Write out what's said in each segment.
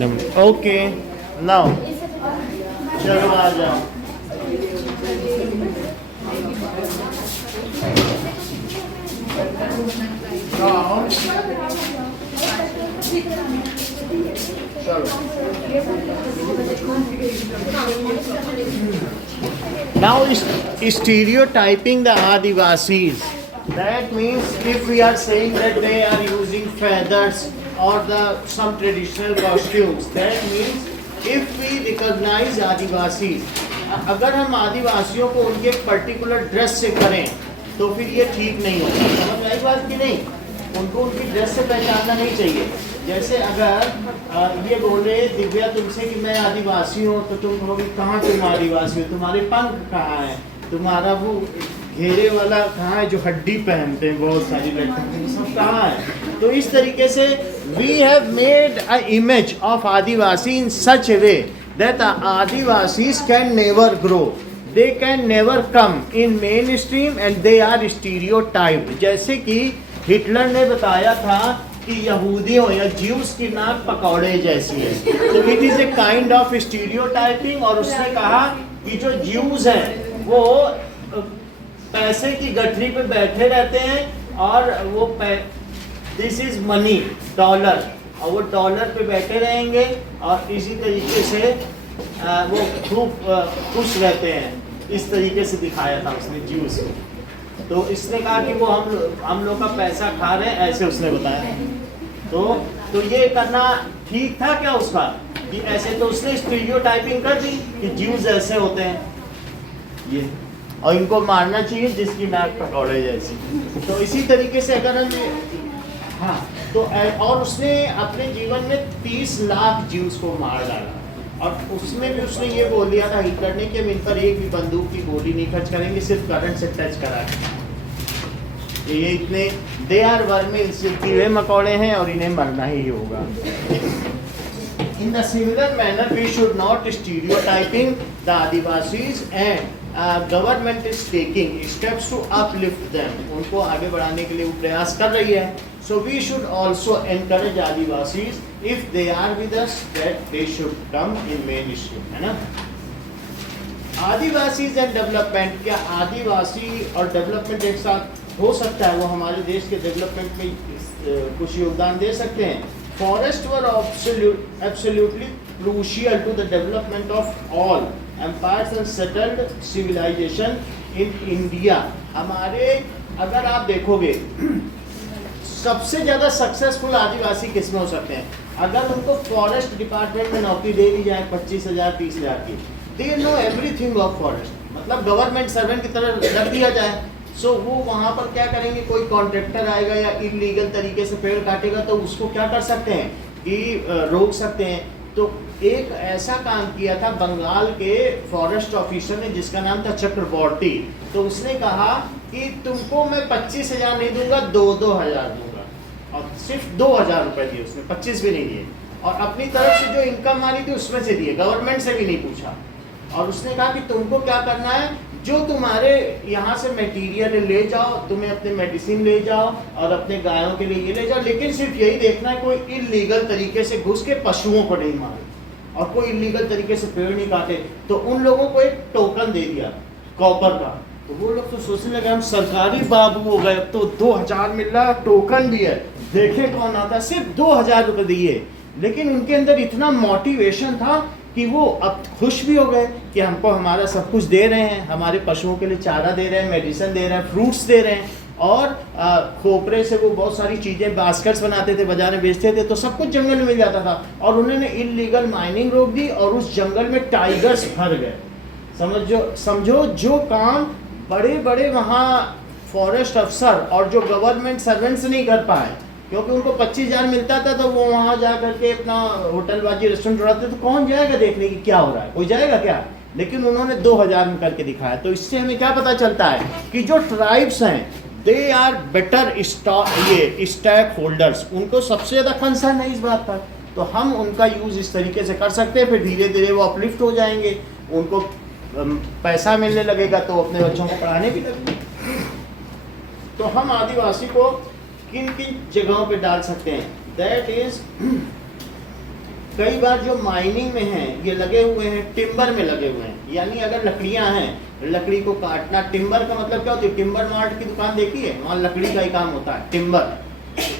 Okay now चलो आ जाओ। Now stereotyping the Adivasis. That means if we are saying that they are using feathers or some traditional costumes, that means if we recognize Adivasis, अगर हम आदिवासियों को उनके particular dress से करें तो फिर ये ठीक नहीं होगा। समझ आई बात कि नहीं? उनको उनकी ड्रेस से पहचानना नहीं चाहिए। जैसे अगर ये बोले दिव्या तुमसे कि मैं आदिवासी हूँ तो तुम कहोगे कहाँ तुम आदिवासी हो, तुम्हारे पंख कहाँ हैं, तुम्हारा वो घेरे वाला कहाँ है जो हड्डी पहनते हैं बहुत सारी लड़कियाँ, सब कहाँ है। तो इस तरीके से we have made a image of Adivasi in such a way that Adivasis can never grow, they can never come in mainstream and they are stereotyped। जैसे कि हिटलर ने बताया था कि यहूदियों या ज्यूस की नाक पकौड़े जैसी है, तो it is a kind of stereotyping. और उसने कहा कि जो ज्यूस हैं वो पैसे की गठरी पे बैठे रहते हैं और वो दिस इज मनी, डॉलर, और वो डॉलर पे बैठे रहेंगे और इसी तरीके से वो खूब खुश रहते हैं। इस तरीके से दिखाया था उसने ज्यूस को। तो इसने कहा कि वो हम लोग का पैसा खा रहे हैं, ऐसे उसने बताया। तो ये करना ठीक था क्या उसका कि ऐसे? तो उसने स्टीरियोटाइपिंग कर दी कि ज्यूस ऐसे होते हैं ये, और इनको मारना चाहिए जिसकी नाक पकौड़े जैसी। तो इसी तरीके से अगर हम हाँ तो और उसने अपने जीवन में 30 लाख ज्यूस को मार डाला। और उसमें भी उसने ये बोल दिया था हिटलर ने कि हम इन पर एक भी बंदूक की गोली नहीं खर्च करेंगे, सिर्फ करंट से टच करा के। ये इतने दे आर वर्मिंग, कीड़े मकोड़े हैं और इन्हें मरना ही होगा। In the similar manner we should not stereotyping the Adivasis and government is taking steps to uplift them. उनको आगे बढ़ाने के लिए वो प्रयास कर रही है। So we should also encourage Adivasis if they are with us that they should come in mainstream, है ना? Adivasis and development, क्या आदिवासी और डेवलपमेंट एक साथ हो सकता है? वो हमारे देश के डेवलपमेंट में कुछ योगदान दे सकते हैं। Forests were absolutely crucial to the development of all empires and settled civilization in India। हमारे अगर आप देखोगे सबसे ज़्यादा सक्सेसफुल आदिवासी किस में हो सकते हैं? अगर उनको फॉरेस्ट डिपार्टमेंट में नौकरी दे दी जाए 25,000 30,000 की, they know everything of forest, मतलब गवर्नमेंट सर्वेंट की तरह रख दिया जाए। सो वो वहाँ पर क्या करेंगे? कोई कॉन्ट्रैक्टर आएगा या इलीगल तरीके से पेड़ काटेगा तो उसको क्या कर सकते हैं कि रोक सकते हैं। तो एक ऐसा काम किया था बंगाल के फॉरेस्ट ऑफिसर ने जिसका नाम था चक्रवर्ती। तो उसने कहा कि तुमको मैं 25,000 नहीं दूंगा, 2,000 दूंगा, और सिर्फ 2,000 रुपए दिए उसने, 25 भी नहीं दिए। और अपनी तरफ से जो इनकम आ रही थी उसमें से दिए, गवर्नमेंट से भी नहीं पूछा। और उसने कहा कि तुमको क्या करना है, जो तुम्हारे यहाँ से मटेरियल ले जाओ, तुम्हें अपने मेडिसिन ले जाओ और अपने गायों के लिए ये ले जाओ, लेकिन सिर्फ यही देखना है कोई इलीगल तरीके से घुस के पशुओं को नहीं मारे और कोई इलीगल तरीके से पेड़ नहीं काटे। तो उन लोगों को एक टोकन दे दिया कॉपर का। तो वो लोग तो सोचने लगे हम सरकारी बाबू हो गए, अब तो 2,000 मिल रहा, टोकन भी है, देखे कौन आता है। सिर्फ 2,000 रुपये दिए, लेकिन उनके अंदर इतना मोटिवेशन था कि वो अब खुश भी हो गए कि हमको हमारा सब कुछ दे रहे हैं, हमारे पशुओं के लिए चारा दे रहे हैं, मेडिसिन दे रहे हैं, फ्रूट्स दे रहे हैं। और खोपरे से वो बहुत सारी चीज़ें बास्केट्स बनाते थे, बाजार में बेचते थे, तो सब कुछ जंगल में मिल जाता था। और उन्होंने इलीगल माइनिंग रोक दी और उस जंगल में टाइगर्स भर गए। समझो जो काम बड़े बड़े वहाँ फॉरेस्ट अफसर और जो गवर्नमेंट सर्वेंट्स नहीं कर पाए, क्योंकि उनको 25,000 मिलता था तो वो वहाँ जा करके अपना होटलबाजी रेस्टोरेंट उड़ाते, तो कौन जाएगा देखने की क्या हो रहा है? कोई जाएगा क्या? लेकिन उन्होंने 2,000 में करके दिखाया। तो इससे हमें क्या पता चलता है कि जो ट्राइब्स हैं they are better stakeholders, उनको सबसे ज़्यादा कंसर्न है इस बात पर। तो हम उनका यूज़ इस तरीके से कर सकते हैं, फिर धीरे धीरे वो अपलिफ्ट हो जाएंगे, उनको पैसा मिलने लगेगा तो अपने बच्चों को पढ़ाने भी लगेंगे। तो हम आदिवासी को किन किन जगहों पे डाल सकते हैं? दैट इज कई बार जो माइनिंग में हैं ये लगे हुए हैं, टिम्बर में लगे हुए हैं, यानी अगर लकड़ियां हैं, लकड़ी को काटना, टिम्बर का मतलब क्या होता है? टिम्बर मार्ट की दुकान देखी है, वहाँ लकड़ी का ही काम होता है, टिम्बर।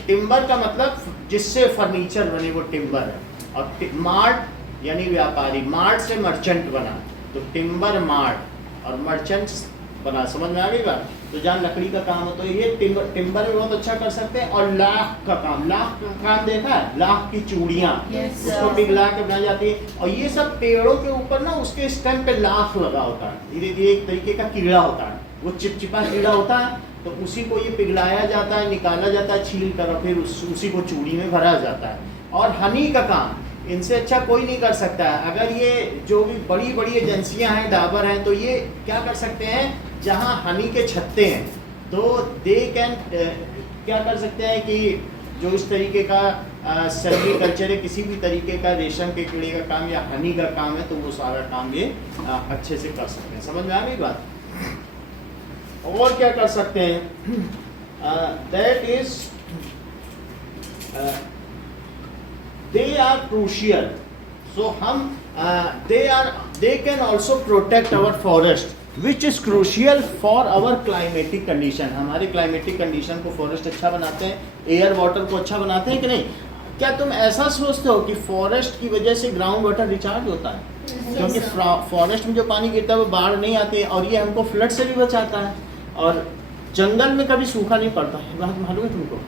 टिम्बर का मतलब जिससे फर्नीचर बने वो टिम्बर है, और मार्ट यानी व्यापारी, मार्ट से मर्चेंट बना, तो टिम्बर मार्ट और मर्चेंट्स बना, समझ में आ गई बात? तो जहाँ लकड़ी का काम हो तो ये टिम्बर में बहुत अच्छा कर सकते हैं। और लाख का काम देखा है, लाख की चूड़ियाँ, उसको पिघला के बनाई जाती है, और ये सब पेड़ों के ऊपर ना उसके स्टेम पे लाख लगा होता है, धीरे धीरे एक तरीके का कीड़ा होता है, वो चिपचिपा कीड़ा होता है, तो उसी को ये पिघलाया जाता है, निकाला जाता है छील कर, और फिर उसी को चूड़ी में भरा जाता है। और हनी का काम इनसे अच्छा कोई नहीं कर सकता है। अगर ये जो भी बड़ी बड़ी एजेंसियां हैं, डाबर हैं, तो ये क्या कर सकते हैं, जहां हनी के छत्ते हैं तो दे कैन क्या कर सकते हैं कि जो इस तरीके का सेरिकल्चर है, किसी भी तरीके का रेशम के कीड़े का काम या हनी का काम है, तो वो सारा काम ये अच्छे से कर सकते हैं। समझ में आ गई बात? और क्या कर सकते हैं? That is they are crucial, so हम they can also protect our forest which is crucial for our climatic condition. हमारे क्लाइमेटिक कंडीशन को फॉरेस्ट अच्छा बनाते हैं, एयर वाटर को अच्छा बनाते हैं कि नहीं? क्या तुम ऐसा सोचते हो कि फॉरेस्ट की वजह से ग्राउंड वाटर रिचार्ज होता है? क्योंकि फॉरेस्ट में जो पानी गिरता है वो बाढ़ नहीं आती है, और ये हमको फ्लड से भी बचाता है। और जंगल में कभी सूखा नहीं पड़ता है, बात मालूम है तुमको?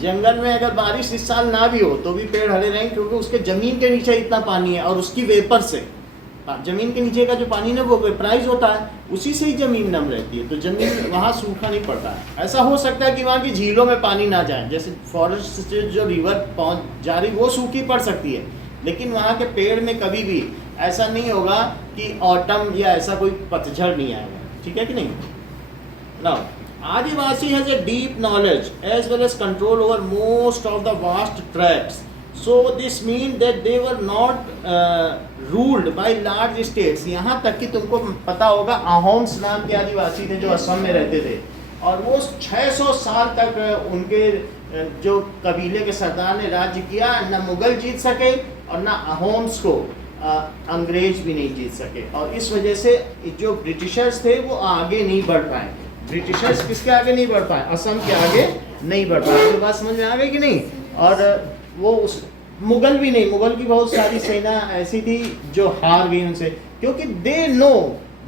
जंगल में अगर बारिश इस साल ना भी हो तो भी पेड़ हरे रहेंगे, क्योंकि उसके जमीन के नीचे इतना पानी है, और उसकी वेपर से जमीन के नीचे का जो पानी ना वो वेपराइज होता है, उसी से ही जमीन नम रहती है, तो जमीन वहाँ सूखा नहीं पड़ता है। ऐसा हो सकता है कि वहाँ की झीलों में पानी ना जाए, जैसे फॉरेस्ट से जो रिवर पहुँच जा रही वो सूखी पड़ सकती है, लेकिन वहाँ के पेड़ में कभी भी ऐसा नहीं होगा कि ऑटम या ऐसा कोई पतझड़ नहीं आएगा। ठीक है कि नहीं? Now Adivasi has a deep knowledge as well as control over most of the vast tracts. So this means that they were not ruled by large states. यहाँ तक कि तुमको पता होगा अहोम्स नाम के आदिवासी थे जो असम में रहते थे, और वो 600 साल तक उनके जो कबीले के सरदार ने राज्य किया, न मुगल जीत सके और न अहोम्स को अंग्रेज भी नहीं जीत सके, और इस वजह से जो ब्रिटिशर्स थे वो आगे नहीं बढ़ पाए। ब्रिटिशर्स किसके आगे नहीं बढ़ पाए? असम के आगे नहीं बढ़ पाए। तो बात समझ में आ गई कि नहीं? और वो उस मुगल भी नहीं, मुगल की बहुत सारी सेना ऐसी थी जो हार गई उनसे, क्योंकि they know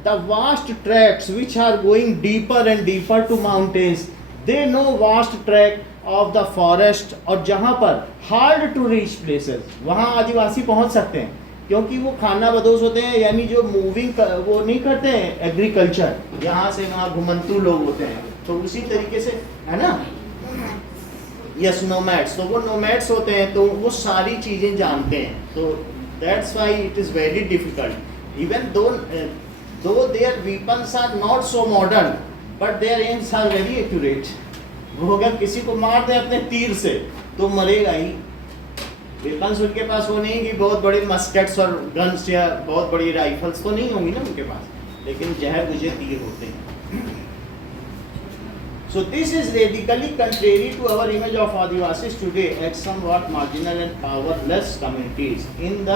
the vast tracts which are going deeper and deeper to mountains, they know vast tract of the forest, और जहाँ पर हार्ड टू रीच प्लेसेस वहाँ आदिवासी पहुँच सकते हैं, क्योंकि वो खाना बदोश होते हैं, यानी जो मूविंग वो नहीं करते हैं एग्रीकल्चर, यहाँ से वहाँ घुमंतू लोग होते हैं, तो उसी तरीके से है ना, यस नोमैड्स, तो वो नोमैड्स होते हैं, तो वो सारी चीज़ें जानते हैं, तो that's why it is very difficult. Even though their weapons are not so modern but their aims are very accurate. वो अगर किसी को मार दे अपने तीर से तो मरेगा ही। वेपन्स उनके पास वो नहीं कि बहुत बड़े मस्केट्स और गन्स या बहुत बड़ी राइफल्स तो नहीं होंगी ना उनके पास, लेकिन जहर बुझे तीर होते हैं। So this is radically contrary to our image of Adivasis today as somewhat marginal and powerless communities. In the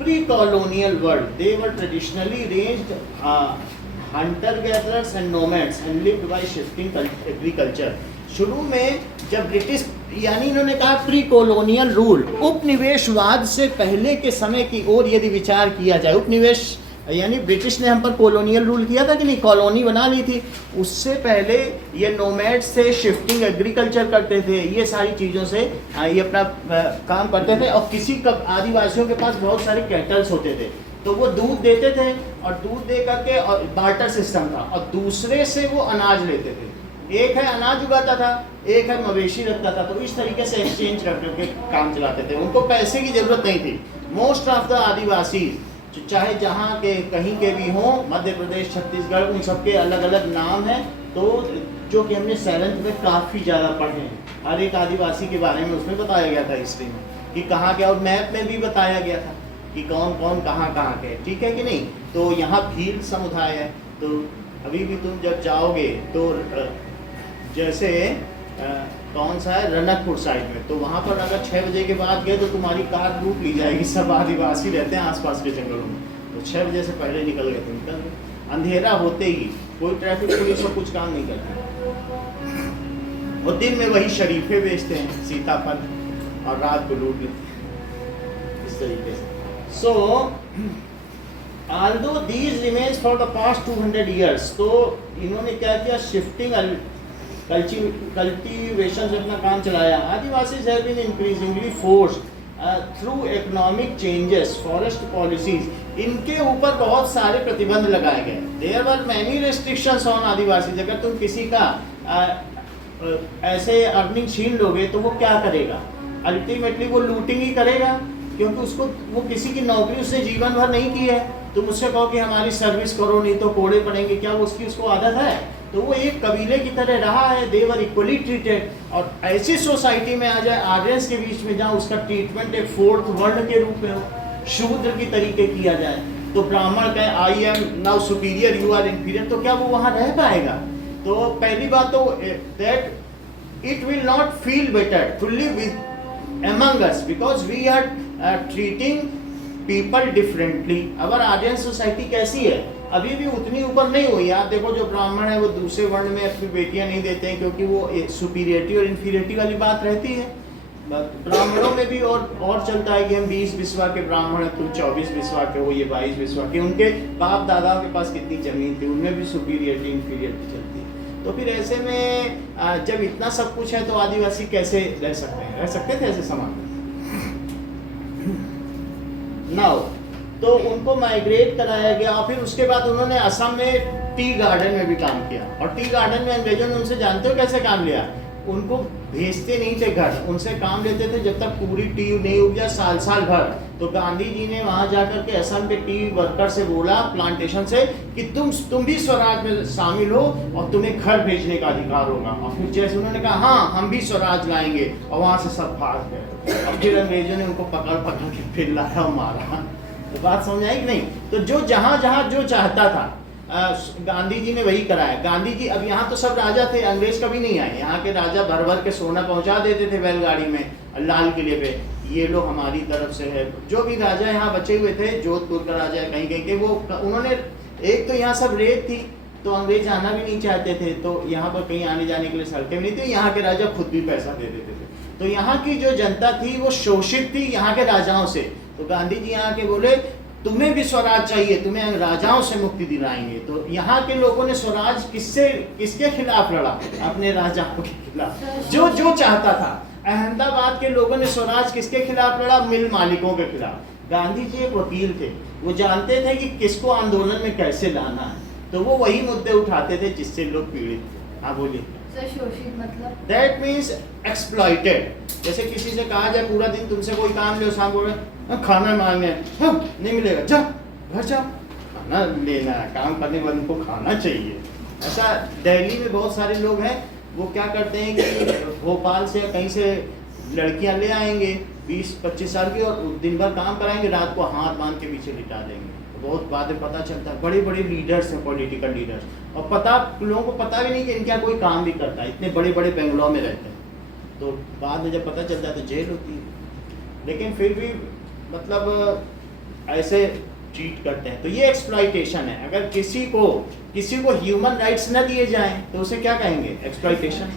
pre-colonial world, they were traditionally ranged hunter-gatherers and nomads and lived by shifting agriculture. शुरू में जब British, यानी इन्होंने कहा pre colonial rule, उपनिवेशवाद से पहले के समय की ओर यदि विचार किया जाए, उपनिवेश यानी ब्रिटिश ने हम पर कॉलोनियल रूल किया था कि नहीं, कॉलोनी बना ली थी, उससे पहले ये नोमैड्स से शिफ्टिंग एग्रीकल्चर करते थे, ये सारी चीज़ों से ये अपना काम करते थे, और किसी आदिवासियों के पास बहुत सारे कैटल्स होते थे, तो वो दूध देते थे, और दूध दे करके, और बार्टर सिस्टम था, और दूसरे से वो अनाज लेते थे, एक है अनाज उगाता था, एक है मवेशी रखता था, तो इस तरीके से एक्सचेंज करके काम चलाते थे, उनको पैसे की जरूरत नहीं थी। मोस्ट ऑफ द आदिवासी चाहे जहाँ के कहीं के भी हों, मध्य प्रदेश, छत्तीसगढ़, उन सबके अलग अलग नाम हैं, तो जो कि हमने 7th में काफ़ी ज़्यादा पढ़े हैं, हर एक आदिवासी के बारे में उसमें बताया गया था हिस्ट्री में कि कहाँ के, और मैप में भी बताया गया था कि कौन कौन कहाँ के, ठीक है कि नहीं। तो यहाँ भील समुदाय है, तो अभी भी तुम जब जाओगे तो जैसे कौन सा है, रनकपुर साइड में। तो वहाँ पर अगर 6 बजे के बाद गए तो तुम्हारी कार लूट ली जाएगी। सब आदिवासी रहते हैं आसपास के जंगलों में, तो 6 बजे से पहले निकल गए तो निकल गए। अंधेरा होते ही कोई ट्रैफिक पुलिस और कुछ काम नहीं करती। और दिन में वही शरीफे बेचते हैं सीताफल, और रात को लूट लेते हैं इस तरीके से। सो although these remains for the past 200 years, तो इन्होंने क्या किया, शिफ्टिंग कल्टीवेशन से अपना काम चलाया। Adivasis have been increasingly forced through economic changes, forest policies, इनके ऊपर बहुत सारे प्रतिबंध लगाए गए। There were many restrictions on Adivasis. अगर तुम किसी का ऐसे अर्निंग छीन लोगे तो वो क्या करेगा, अल्टीमेटली वो लूटिंग ही करेगा, क्योंकि उसको वो किसी की नौकरी उसने जीवन भर नहीं की है। तुम उससे कहो कि हमारी सर्विस करो नहीं तो कोड़े पड़ेंगे, क्या वो उसको आदत है? तो वो एक कबीले की तरह रहा है। दे वर इक्वली ट्रीटेड। और ऐसी सोसाइटी में आ जाए, आर्यंस के बीच में जहाँ उसका ट्रीटमेंट एक फोर्थ वर्ण के रूप में हो, शूद्र की तरीके किया जाए, तो ब्राह्मण कहे I am now superior, you are inferior, तो क्या वो वहाँ रह पाएगा? तो पहली बात तो that it will not feel better to live with among us because we are treating people differently। अगर आर्यन सोसाइटी कैसी है, अभी भी उतनी ऊपर नहीं हुई। आप देखो जो ब्राह्मण है वो दूसरे वर्ण में अपनी बेटियां नहीं देते हैं, क्योंकि वो सुपीरियरिटी और इन्फीरियरिटी वाली बात रहती है। ब्राह्मणों में भी और चलता है कि हम 20 बिस्वा के ब्राह्मण हैं, तुम 24 बिस्वा के हो, ये 22 बिस्वा के। उनके बाप दादाओं के पास कितनी जमीन थी, उनमें भी सुपीरियरिटी इन्फीरियरिटी चलती है। तो फिर ऐसे में जब इतना सब कुछ है तो आदिवासी कैसे रह सकते हैं? रह सकते थे ऐसे समाज में? नाउ तो उनको माइग्रेट कराया गया, और फिर उसके बाद उन्होंने असम में टी गार्डन में भी काम किया। और टी गार्डन में अंग्रेजों ने उनसे, जानते हो कैसे काम लिया? उनको भेजते नहीं थे घर, उनसे काम लेते थे जब तक पूरी टी नहीं उग जाए, साल भर। तो गांधी जी ने वहां जाकर के असम के टी वर्कर से बोला, प्लांटेशन से, कि तुम भी स्वराज में शामिल हो और तुम्हें घर भेजने का अधिकार होगा। और फिर जैसे उन्होंने कहा हाँ हम भी स्वराज लाएंगे, और वहां से सब भाग गए। और फिर अंग्रेजों ने उनको पकड़ के फिर लाया और मारा। तो बात समझ आई कि नहीं? तो जो जहां जो चाहता था गांधी जी ने वही कराया। गांधी जी, अब यहाँ तो सब राजा थे, अंग्रेज कभी नहीं आए। यहाँ के राजा भर भर के सोना पहुंचा देते थे बैलगाड़ी में लाल किले पे, ये लो हमारी तरफ से है। जो भी राजा यहाँ बचे हुए थे, जोधपुर का राजा कहीं कहीं के, वो उन्होंने, एक तो यहाँ सब रेत थी तो अंग्रेज आना भी नहीं चाहते थे, तो यहाँ पर कहीं आने जाने के लिए सड़कें नहीं थी। यहाँ के राजा खुद भी पैसा दे देते थे। तो यहाँ की जो जनता थी वो शोषित थी यहाँ के राजाओं से। तो गांधी जी यहाँ के बोले तुम्हें भी स्वराज चाहिए, तुम्हें राजाओं से मुक्ति दिलाएंगे। तो यहाँ के लोगों ने स्वराज किसके खिलाफ लड़ा? अपने राजाओं के खिलाफ, जो चाहता था। अहमदाबाद के लोगों ने स्वराज किसके खिलाफ लड़ा? मिल मालिकों के खिलाफ। गांधी जी एक वकील थे, वो जानते थे कि किसको आंदोलन में कैसे लाना है, तो वो वही मुद्दे उठाते थे जिससे लोग पीड़ित थे। हाँ बोलिए। शोषित मतलब? That means exploited। जैसे किसी से कहा जाए पूरा दिन तुमसे कोई काम ले, शाम बोले खाना मांगने, हाँ नहीं मिलेगा, जा घर जा, खाना लेना है, काम करने वाले को खाना चाहिए। ऐसा दिल्ली में बहुत सारे लोग हैं, वो क्या करते हैं कि भोपाल से कहीं से लड़कियां ले आएंगे 20-25 साल की, और दिन भर काम कराएंगे, रात को हाथ बांध के पीछे लिटा देंगे। बहुत बातें पता चलता है, बड़े बड़े लीडर्स हैं, पॉलिटिकल लीडर्स, और लोगों को पता भी नहीं कि इनका कोई काम भी करता है, इतने बड़े बड़े बेंगलोर में रहते हैं। तो बाद में जब पता चलता है तो जेल होती है। लेकिन फिर भी मतलब ऐसे ट्रीट करते हैं, तो ये एक्सप्लॉइटेशन है। अगर किसी को ह्यूमन राइट्स न दिए जाएं तो उसे क्या कहेंगे? एक्सप्लॉइटेशन।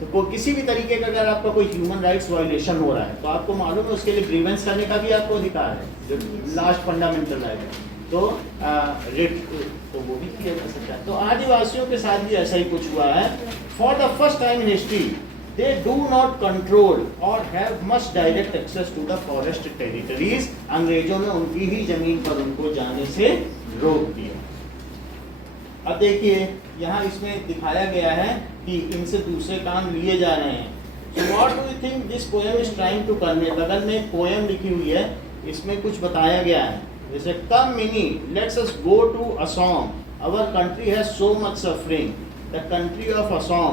तो किसी भी तरीके का अगर आपका कोई ह्यूमन राइट्स वायलेशन हो रहा है तो आपको मालूम है उसके लिए ग्रीवेंस करने का भी आपको अधिकार है, जो लास्ट फंडामेंटल राइट है। तो तो वो भी किया जा सकता है। तो आदिवासियों के साथ भी ऐसा ही कुछ हुआ है। For the first time in history they do not control or have much direct access to the forest territories. अंग्रेजों ने उनकी ही जमीन पर उनको जाने से रोक दिया। अब देखिए यहाँ इसमें दिखाया गया है कि इनसे दूसरे काम लिए जा रहे हैं। So what do you think this poem is trying to convey? बगल में एक पोएम लिखी हुई है, इसमें कुछ बताया गया है, जैसे come Mini let's us go to Assam, our country has so much suffering, the country of Assam,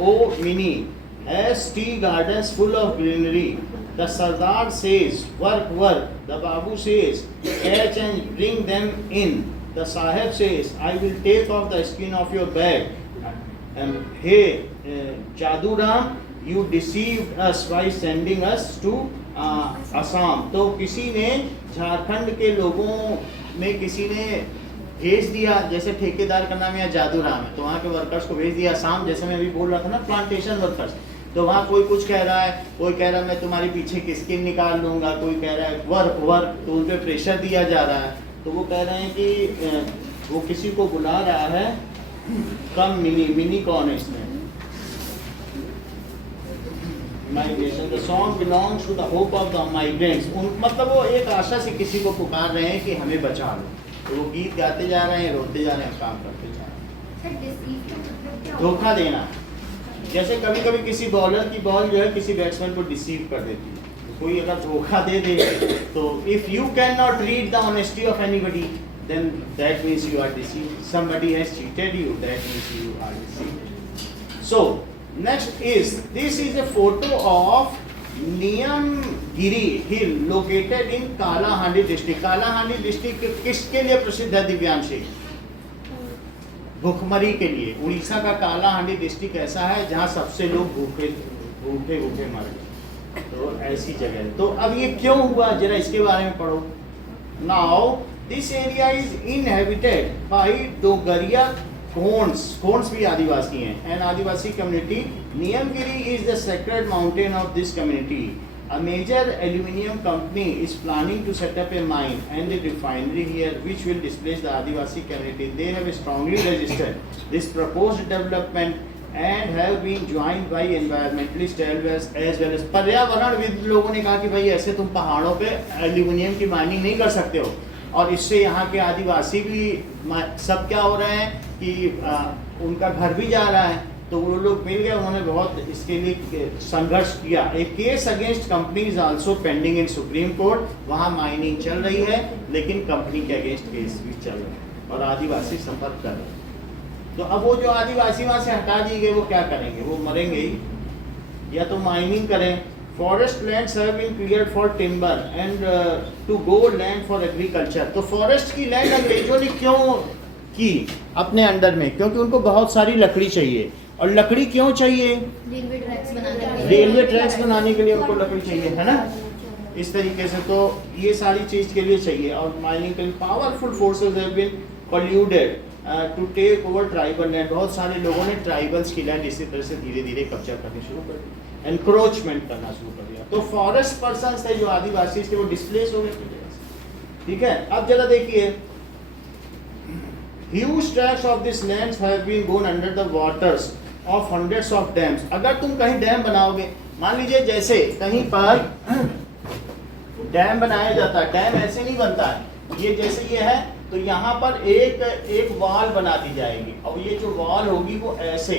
O Mini has tea gardens full of greenery, the sardar says work work, the babu says catch and bring them in, the Sahib says, I will take off the skin of your back hey Jaduram, you deceived us by sending us to Assam. तो किसी ने झारखंड के लोगों में किसी ने भेज दिया, जैसे ठेकेदार का नाम यहाँ जादूराम है, तो वहाँ के वर्कर्स को भेज दिया असम, जैसे मैं अभी बोल रहा था ना प्लांटेशन वर्कर्स। तो वहाँ कोई कुछ कह रहा है, कोई कह रहा है मैं तुम्हारी पीछे की स्किन निकाल लूँगा, कोई कह रहा है वर्क वर्क, तो उन पर प्रेशर दिया जा रहा है। तो वो कह रहे हैं कि वो किसी को बुला रहा है, कम मिनी कौन है इसमें, migration, the song belongs to the hope of the migrants. मतलब वो एक आशा से किसी को पुकार रहे हैं कि हमें बचा लो, तो वो गीत गाते जा रहे हैं, रोते जा रहे हैं, काम करते जा रहे हैं। धोखा देना, जैसे कभी कभी किसी बॉलर की बॉल जो है किसी बैट्समैन को डिसीव कर देती है, तो कोई अगर धोखा दे दे, तो if you can not read the honesty of anybody, then that means you are deceived. Somebody has cheated you, that means you are deceived. So next is, this is a photo of Niyamgiri hill located in Kalahandi district. Kalahandi district किसके लिए प्रसिद्ध है दिव्यांशी? भूखमरी के लिए। उड़ीसा का Kalahandi district ऐसा है जहाँ सबसे लोग भूखे मर गए, तो ऐसी जगह है। तो अब ये क्यों हुआ, जरा इसके बारे में पढ़ो। Now this area is inhabited by Dongria Kondhs भी आदिवासी हैं, an Adivasi community. Niyamgiri is the sacred mountain of this community. A major aluminium company is planning to set up a mine and a refinery here which will displace the Adivasi community. They have strongly resisted this proposed development and have been joined by environmentalists as well as पर्यावरणविद लोगों ने कहा कि भाई ऐसे तुम पहाड़ों पे aluminium की माइनिंग नहीं कर सकते हो, और इससे यहाँ के आदिवासी भी सब क्या हो रहे हैं कि उनका घर भी जा रहा है। तो वो लोग मिल गए, उन्होंने बहुत इसके लिए संघर्ष किया। A case against company is also pending in supreme court. वहाँ माइनिंग चल रही है लेकिन कंपनी के अगेंस्ट केस भी चल रहा है और आदिवासी संपर्क कर रहे हैं। तो अब वो जो आदिवासी वहाँ से हटा दिए गए वो क्या करेंगे, वो मरेंगे ही, या तो माइनिंग करें। Forest lands have been cleared for timber and to go land for agriculture. तो फॉरेस्ट की लैंड अंग्रेजों ने क्यों की अपने अंडर में, क्योंकि उनको बहुत सारी लकड़ी चाहिए। और लकड़ी क्यों चाहिए, रेलवे ट्रैक्स बनाने के लिए उनको लकड़ी चाहिए, है ना, इस तरीके से। तो ये सारी चीज के लिए चाहिए। और माइनिंग के लिए powerful forces have been colluded to take over tribal land. बहुत सारे लोगों ने ट्राइबल्स की लैंड इसी तरह से धीरे धीरे कब्जा करने शुरू कर दिया, एनक्रोचमेंट करना शुरू कर दिया। तो फॉरेस्ट पर्सन्स थे जो आदिवासी थे वो डिस्प्लेस हो गए। ठीक है, अब जरा देखिए, huge tracts of these lands have been gone under the waters of hundreds of dams। अगर तुम कहीं डैम बनाओगे, मान लीजिए जैसे कहीं पर डैम बनाया जाता है, डैम ऐसे नहीं बनता है, ये जैसे ये है तो यहाँ पर एक वॉल बना दी जाएगी, और ये जो वॉल होगी वो ऐसे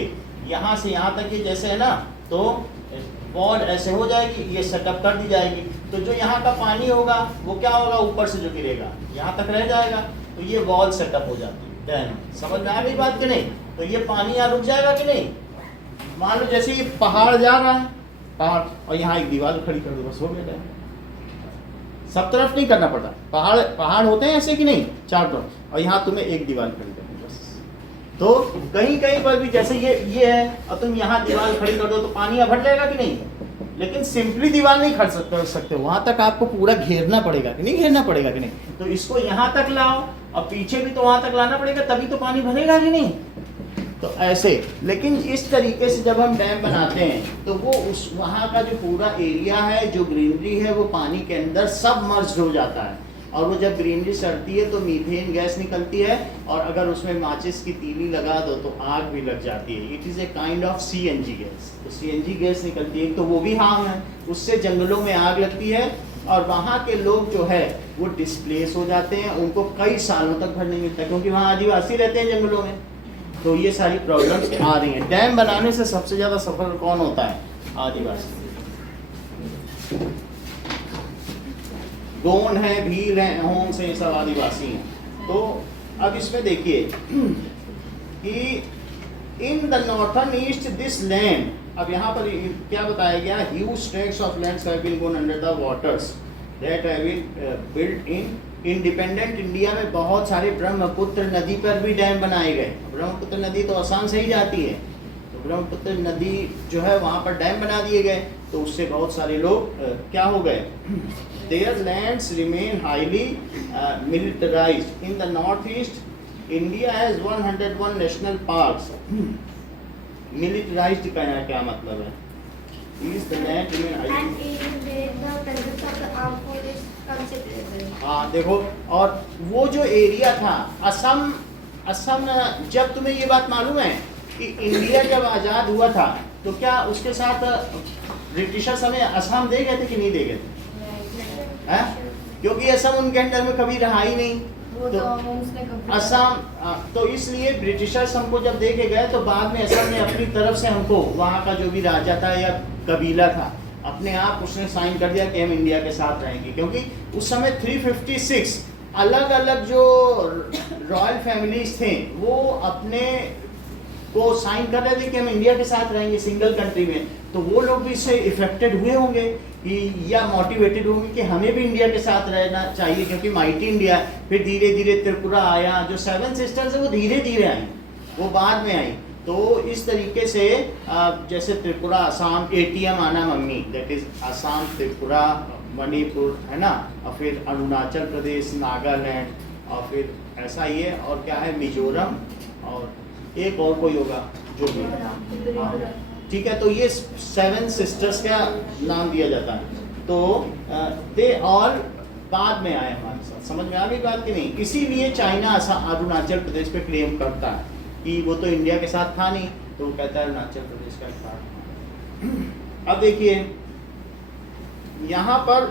यहाँ से यहाँ तक ये जैसे है ना, तो वॉल ऐसे हो जाएगी, ये सेटअप कर दी जाएगी। तो जो यहाँ का पानी होगा वो क्या होगा, ऊपर से जो गिरेगा यहाँ तक रह जाएगा, तो ये वॉल सेटअप हो जाती है डैम। समझ में आ गई बात कि नहीं? तो ये पानी यहाँ रुक जाएगा कि नहीं। मान लो जैसे ये पहाड़ जा रहा है, पहाड़, और यहाँ एक दीवार खड़ी कर दो, बस हो गया डैम। सब तरफ नहीं करना पड़ता, पहाड़ होते हैं ऐसे कि नहीं, चार तरफ, और यहाँ तुम्हें एक दीवार खड़ी करनी बस। तो कहीं कहीं पर भी जैसे ये है और तुम यहाँ दीवार खड़ी कर दो तो पानी यहाँ भर जाएगा कि नहीं। लेकिन सिंपली दीवार नहीं खड़ सकते, वहां तक आपको पूरा घेरना पड़ेगा कि नहीं, घेरना पड़ेगा कि नहीं। तो इसको यहाँ तक लाओ और पीछे भी तो वहां तक लाना पड़ेगा, तभी तो पानी भरेगा कि नहीं। तो ऐसे, लेकिन इस तरीके से जब हम डैम बनाते हैं तो वो उस वहाँ का जो पूरा एरिया है, जो ग्रीनरी है, वो पानी के अंदर सबमर्ज्ड हो जाता है। और वो जब ग्रीनरी सड़ती है तो मीथेन गैस निकलती है, और अगर उसमें माचिस की तीली लगा दो तो आग भी लग जाती है। It is a kind of CNG gas. तो CNG गैस निकलती है, तो वो भी हार्म है, उससे जंगलों में आग लगती है, और वहाँ के लोग जो है वो डिस्प्लेस हो जाते हैं, उनको कई सालों तक घर नहीं मिलता, क्योंकि वहाँ आदिवासी रहते हैं जंगलों में। तो ये सारी प्रॉब्लम्स आ रही हैं। डैम बनाने से सबसे ज़्यादा सफल कौन होता है, आदिवासी। गोंड है, भील है, होम से सब आदिवासी हैं। तो अब इसमें देखिए कि in the northern east this land, अब यहाँ पर क्या बताया गया, huge tracts of lands have been gone under the waters that have been built in independent India में। बहुत सारे ब्रह्मपुत्र नदी पर भी डैम बनाए गए। ब्रह्मपुत्र नदी तो असम से ही जाती है, ब्रह्मपुत्र नदी जो है वहाँ पर डैम बना दिए गए, तो उससे बहुत सारे लोग क्या हो गए, their lands remain highly militarized in the north east. India has 101 national parks. Militarized का यहाँ क्या मतलब है? Is the land remain highly? And in the presence of the armed force is considerable. हाँ देखो, और वो जो एरिया था असम जब तुम्हें ये बात मालूम है कि इंडिया जब आज़ाद हुआ था तो क्या उसके साथ ब्रिटिशर्स हमें असम दे गए थे कि नहीं दे गए थे? क्योंकि असम उनके अंडर में कभी रहा ही नहीं, तो असम तो इसलिए ब्रिटिशर्स हमको जब दे के गए तो बाद में असम ने अपनी तरफ से हमको वहाँ का जो भी राजा था या कबीला था अपने आप उसने साइन कर दिया कि हम इंडिया के साथ रहेंगे, क्योंकि उस समय 356 अलग अलग जो रॉयल फैमिलीज थे वो अपने को साइन कर रहे थे कि हम इंडिया के साथ रहेंगे सिंगल कंट्री में, तो वो लोग भी इससे इफेक्टेड हुए होंगे कि या मोटिवेटेड होंगे कि हमें भी इंडिया के साथ रहना चाहिए, क्योंकि माइटी इंडिया। फिर धीरे धीरे त्रिपुरा आया, जो 7 सिस्टर्स है वो धीरे धीरे आई, वो बाद में आई। तो इस तरीके से जैसे त्रिपुरा, असम, एटीएम आना mummy, that is Assam, Tripura, Manipur, है ना, और फिर अरुणाचल प्रदेश, नागालैंड, और फिर ऐसा ही है, और क्या है, मिजोरम, और एक और कोई होगा जो भी, हाँ ठीक है। तो ये 7 सिस्टर्स का नाम दिया जाता है। तो दे ऑल बाद में आए हमारे साथ, समझ में आ गई बात कि नहीं? इसीलिए चाइना अरुणाचल प्रदेश पे क्लेम करता है कि वो तो इंडिया के साथ था नहीं, तो वो कहता है अरुणाचल प्रदेश का एक पार्ट। अब देखिए यहाँ पर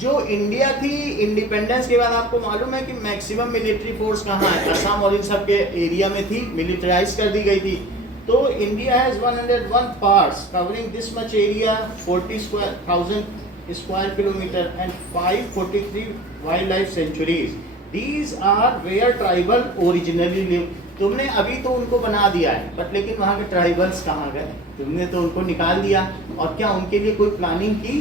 जो इंडिया थी इंडिपेंडेंस के बाद, आपको मालूम है कि मैक्सिमम मिलिट्री फोर्स कहाँ है? असम और इन सब के एरिया में थी, मिलिटराइज कर दी गई थी। तो India has 101 parts covering this much area, 40,000 square kilometre and 543 wildlife sanctuaries. These are where tribal originally live. तुमने अभी तो उनको बना दिया है, बट लेकिन वहाँ के ट्राइबल्स कहाँ गए? तुमने तो उनको निकाल दिया, और क्या उनके लिए कोई प्लानिंग की?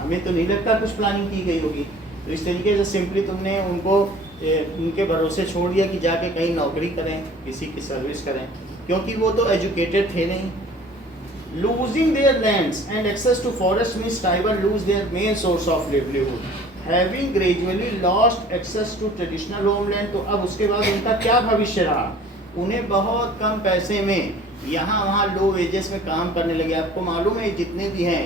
हमें तो नहीं लगता कुछ प्लानिंग की गई होगी। तो इस तरीके से सिंपली तुमने उनको उनके भरोसे छोड़ दिया कि जाके कहीं नौकरी करें, किसी की सर्विस करें, क्योंकि वो तो एजुकेटेड थे नहीं। Losing their lands and access to forest means tribal lose their main source of livelihood, having gradually lost access to traditional homeland. तो अब उसके बाद उनका क्या भविष्य रहा? उन्हें बहुत कम पैसे में यहाँ वहाँ लो वेजेस में काम करने लगे। आपको मालूम है जितने भी हैं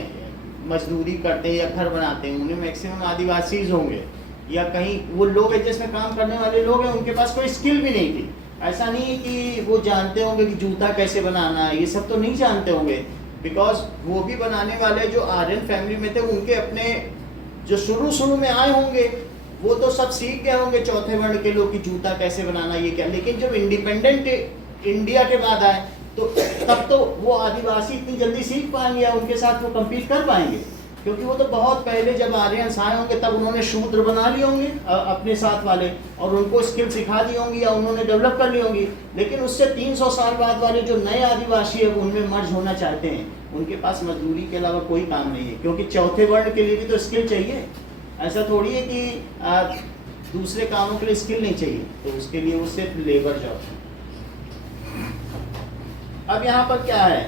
मजदूरी करते हैं या घर बनाते हैं, उन्हें मैक्सिमम आदिवासीज होंगे या कहीं वो लो वेजेस में काम करने वाले लोग हैं, उनके पास कोई स्किल भी नहीं थी। ऐसा नहीं है कि वो जानते होंगे कि जूता कैसे बनाना है, ये सब तो नहीं जानते होंगे, बिकॉज वो भी बनाने वाले जो आर्यन फैमिली में थे उनके अपने जो शुरू में आए होंगे वो तो सब सीख गए होंगे, चौथे वर्ण के लोग, कि जूता कैसे बनाना ये क्या। लेकिन जब इंडिपेंडेंट इंडिया के बाद आए तो तब तो वो आदिवासी इतनी जल्दी सीख पाएंगे या उनके साथ वो कम्पीट कर पाएंगे, क्योंकि वो तो बहुत पहले जब आर्यंस आए होंगे तब उन्होंने शूद्र बना लिए होंगे अपने साथ वाले, और उनको स्किल सिखा दी होंगी या उन्होंने डेवलप कर ली होंगी। लेकिन उससे 300 साल बाद वाले जो नए आदिवासी है उनमें मर्ज होना चाहते हैं, उनके पास मजदूरी के अलावा कोई काम नहीं है, क्योंकि चौथे वर्ण के लिए भी तो स्किल चाहिए। ऐसा थोड़ी है कि दूसरे कामों के लिए स्किल नहीं चाहिए, तो उसके लिए वो सिर्फ लेबर जॉब है। अब यहाँ पर क्या है,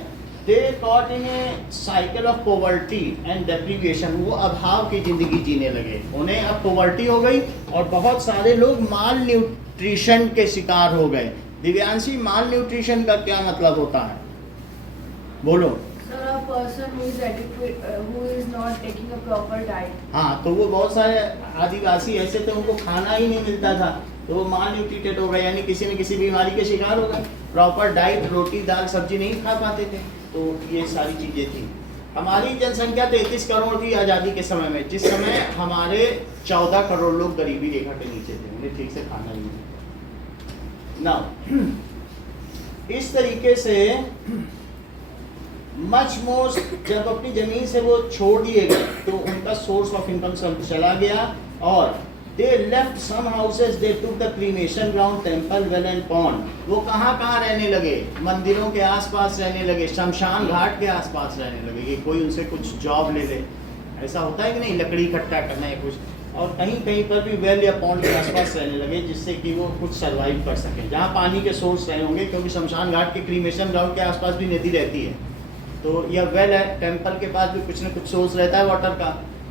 they caught in A cycle of poverty and deprivation, वो अभाव की जिंदगी जीने लगे, उन्हें अब पॉवर्टी हो गई और बहुत सारे लोग माल न्यूट्रिशन के शिकार हो गए। दिव्यांशी, माल न्यूट्रिशन का क्या मतलब होता है? बोलो। Sir, a person who is adequate, who is not taking a proper diet. हाँ, तो वो बहुत सारे आदिवासी ऐसे थे उनको खाना ही नहीं मिलता था, तो वो माल न्यूट्रिटेड हो गए, यानी किसी न किसी बीमारी के शिकार हो गए। प्रॉपर डाइट, रोटी दाल सब्जी नहीं खा पाते थे, तो ये सारी चीज़ें थी। हमारी जनसंख्या 33 करोड़ थी आज़ादी के समय में, जिस समय हमारे 14 करोड़ लोग गरीबी रेखा के नीचे थे, उन्हें ठीक से खाना ही नहीं ना। इस तरीके से मच मोस्ट जब अपनी ज़मीन से वो छोड़ दिए गए तो उनका सोर्स ऑफ इनकम सब चला गया, और they left some houses, they took the cremation ground, temple, well and pond. वो कहाँ रहने लगे? मंदिरों के आसपास रहने लगे, शमशान घाट के आसपास रहने लगे कि कोई उनसे कुछ जॉब ले ले। ऐसा होता है कि नहीं, लकड़ी इकट्ठा करना है कुछ, और कहीं कहीं पर भी वेल या पॉन्ड के आसपास रहने लगे, जिससे कि वो कुछ सर्वाइव कर सकें। जहाँ पानी के सोर्स रहे होंगे, क्योंकि शमशान घाट के क्रीमेशन ग्राउंड के आसपास भी नदी रहती है, तो यह वेल है, टेम्पल के पास भी कुछ न कुछ सोर्स रहता है वाटर का,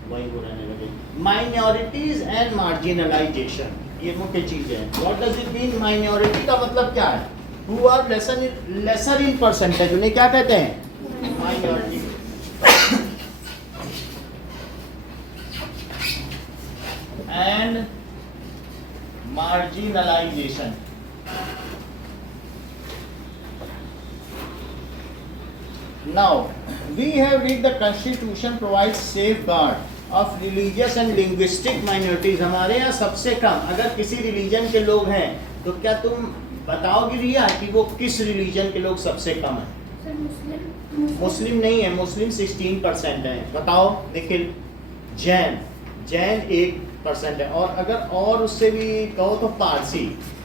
वहीं वो रहने लगे। माइनॉरिटीज एंड मार्जिनलाइजेशन, ये मुख्य चीज़ है। What does it mean? Minority का मतलब क्या है? Who are lesser in percentage, उन्हें क्या कहते हैं? Minority. And marginalisation, now we have read the constitution provides safeguard of religious and linguistic minorities। हमारे यहाँ सबसे कम अगर किसी रिलीजन के लोग हैं तो क्या तुम बताओगी रिया कि वो किस रिलीजन के लोग सबसे कम हैं? सर मुस्लिम। मुस्लिम नहीं है, मुस्लिम 16% है। बताओ निखिल। जैन 1% है। और अगर और उससे भी कहो तो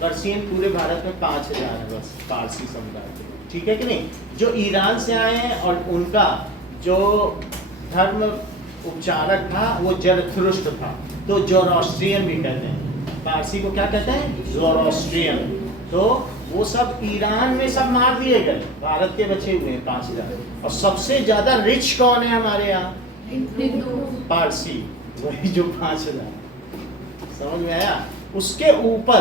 पर्शियन पूरे भारत में 5000 है बस, पारसी समुदाय के, ठीक है कि नहीं? जो ईरान से आए हैं और उनका जो धर्म उपचारक था वो जरथुरुष्ट था, तो जोरोस्ट्रियन भी कहते हैं। पारसी को क्या कहते हैं? जोरोस्ट्रियन। तो वो सब ईरान में सब मार दिए गए, भारत के बचे हुए हैं 5000। और सबसे ज्यादा रिच कौन है हमारे यहाँ? पारसी, वही जो 5000। समझ में आया? उसके ऊपर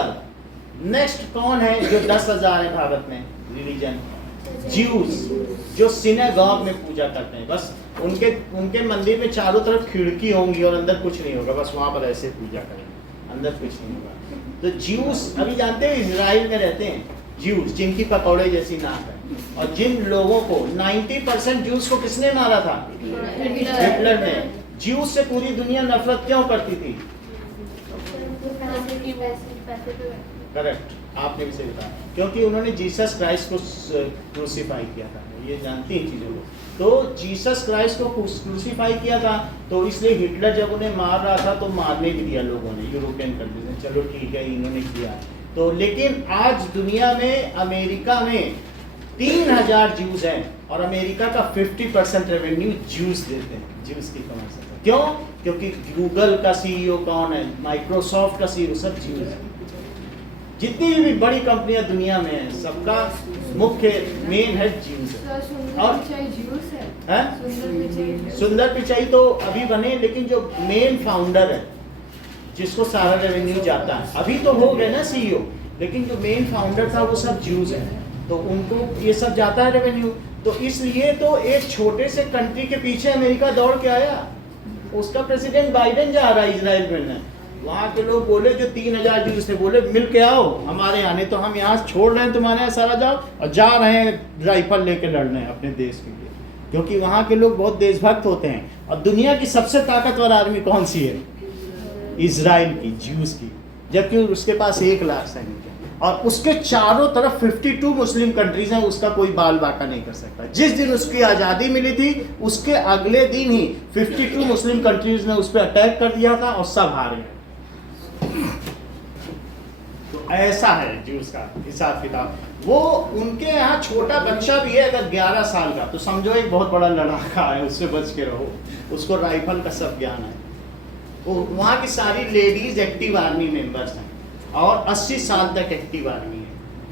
नेक्स्ट कौन है जो 10,000 है भारत में रिलीजन? ज्यूज, जो सिनेगॉग में पूजा करते हैं। बस उनके मंदिर में चारों तरफ खिड़की होंगी और अंदर कुछ नहीं होगा, बस वहां पर ऐसे पूजा करेंगे, अंदर कुछ नहीं होगा। तो ज्यूज अभी जानते हैं इजराइल में रहते हैं ज्यूज, जिनकी पकौड़े जैसी नाक है, और जिन लोगों को 90% ज्यूज को किसने मारा था? हिटलर ने। ज्यूज से पूरी दुनिया नफरत क्यों करती थी? करेक्ट, आपने भी सही बताया, क्योंकि उन्होंने जीसस क्राइस्ट को क्रूसीफाई किया था। ये जानती हैं चीज़ों को। तो जीसस क्राइस्ट को क्रूसीफाई किया था, तो इसलिए हिटलर जब उन्हें मार रहा था तो मारने भी दिया लोगों ने, यूरोपियन कंट्रीज ने। चलो ठीक है, इन्होंने किया। तो लेकिन आज दुनिया में, अमेरिका में 3000 ज्यूज हैं और अमेरिका का 50% रेवेन्यू ज्यूज देते हैं, ज्यूज की कमाई से। क्यों? क्योंकि गूगल का सीईओ कौन है? माइक्रोसॉफ्ट का सीईओ, सब ज्यूज है। जितनी भी बड़ी कंपनियां दुनिया में हैं, सबका मुख्य मेन है ज्यूज है। और सुंदर पिचाई तो अभी बने, लेकिन जो मेन फाउंडर है, जिसको सारा रेवेन्यू जाता है, अभी तो हो गए ना सीईओ, लेकिन जो मेन फाउंडर था वो सब ज्यूज है, तो उनको ये सब जाता है रेवेन्यू। तो इसलिए तो एक छोटे से कंट्री के पीछे अमेरिका दौड़ के आया। उसका प्रेसिडेंट बाइडेन जा रहा है इजराइल में। वहाँ के लोग बोले, जो 3000 ज्यूज थे, बोले मिल के आओ हमारे यहाँ, नहीं तो हम यहाँ छोड़ रहे हैं तुम्हारे यहाँ सारा जाओ, और जा रहे हैं राइफल लेके लड़ने अपने देश के लिए, क्योंकि वहाँ के लोग बहुत देशभक्त होते हैं। और दुनिया की सबसे ताकतवर आर्मी कौन सी है? इजराइल की, ज्यूज की, जबकि उसके पास 1 लाख सैनिक है, और उसके चारों तरफ 52 मुस्लिम कंट्रीज हैं, उसका कोई बाल बाका नहीं कर सकता। जिस दिन उसकी आज़ादी मिली थी, उसके अगले दिन ही 52 मुस्लिम कंट्रीज ने उस पर अटैक कर दिया था और सब हारे हैं। तो ऐसा है ज्यूज का हिसाब किताब। वो उनके यहाँ छोटा बच्चा भी है अगर 11 साल का, तो समझो एक बहुत बड़ा लड़ाका है, उससे बच के रहो, उसको राइफल का सब ज्ञान है। वो वहाँ की सारी लेडीज एक्टिव आर्मी मेंबर्स हैं, और 80 साल तक एक्टिव आर्मी है।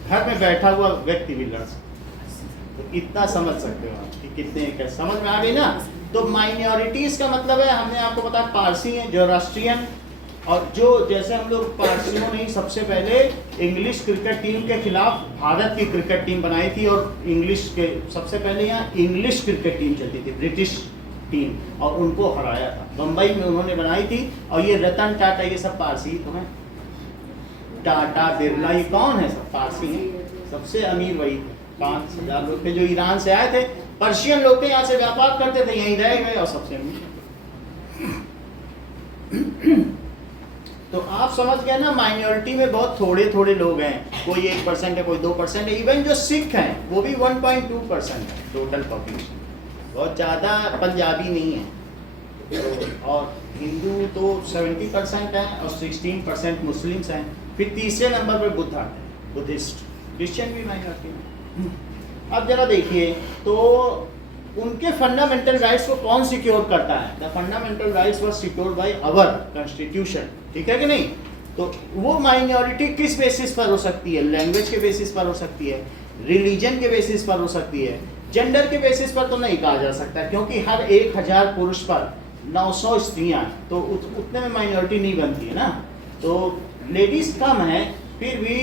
घर में बैठा हुआ व्यक्ति भी लड़ सकता। तो इतना समझ सकते हो आप कि कितने समझ में आ गई ना। तो माइनॉरिटीज का मतलब है, हमने आपको बताया पारसी है, जोरास्ट्रियन, और जो जैसे हम लोग पारसियों ने सबसे पहले इंग्लिश क्रिकेट टीम के खिलाफ भारत की क्रिकेट टीम बनाई थी, और इंग्लिश के सबसे पहले यहाँ इंग्लिश क्रिकेट टीम चलती थी, ब्रिटिश टीम, और उनको हराया था। बम्बई में उन्होंने बनाई थी। और ये रतन टाटा, ये सब पारसी तो हैं। टाटा, बिरला, ये कौन है? सब पारसी हैं। सबसे अमीर वही 5000 लोग थे जो ईरान से आए थे। पर्शियन लोग थे, यहाँ से व्यापार करते थे, यहीं रह गए, और सबसे अमीर। तो आप समझ गए ना, माइनॉरिटी में बहुत थोड़े थोड़े लोग हैं, कोई 1% है, कोई 2% है। इवन जो सिख हैं वो भी 1.2% है टोटल पॉपुलेशन, बहुत ज़्यादा पंजाबी नहीं है। तो और हिंदू तो 70% है, और 16% मुस्लिम्स हैं। फिर तीसरे नंबर पर बुद्ध आते हैं, बुद्धिस्ट। क्रिश्चियन भी माइनॉरिटी में। अब जरा देखिए, तो उनके फंडामेंटल राइट्स को कौन सिक्योर करता है? The fundamental rights were secured by our constitution, ठीक है कि नहीं? तो वो माइनॉरिटी किस बेसिस पर हो सकती है? लैंग्वेज के बेसिस पर हो सकती है, रिलीजन के बेसिस पर हो सकती है, जेंडर के बेसिस पर तो नहीं कहा जा सकता, क्योंकि हर 1000 पुरुष पर 900 स्त्रियां, तो उतने में माइनॉरिटी नहीं बनती है ना। तो लेडीज कम है, फिर भी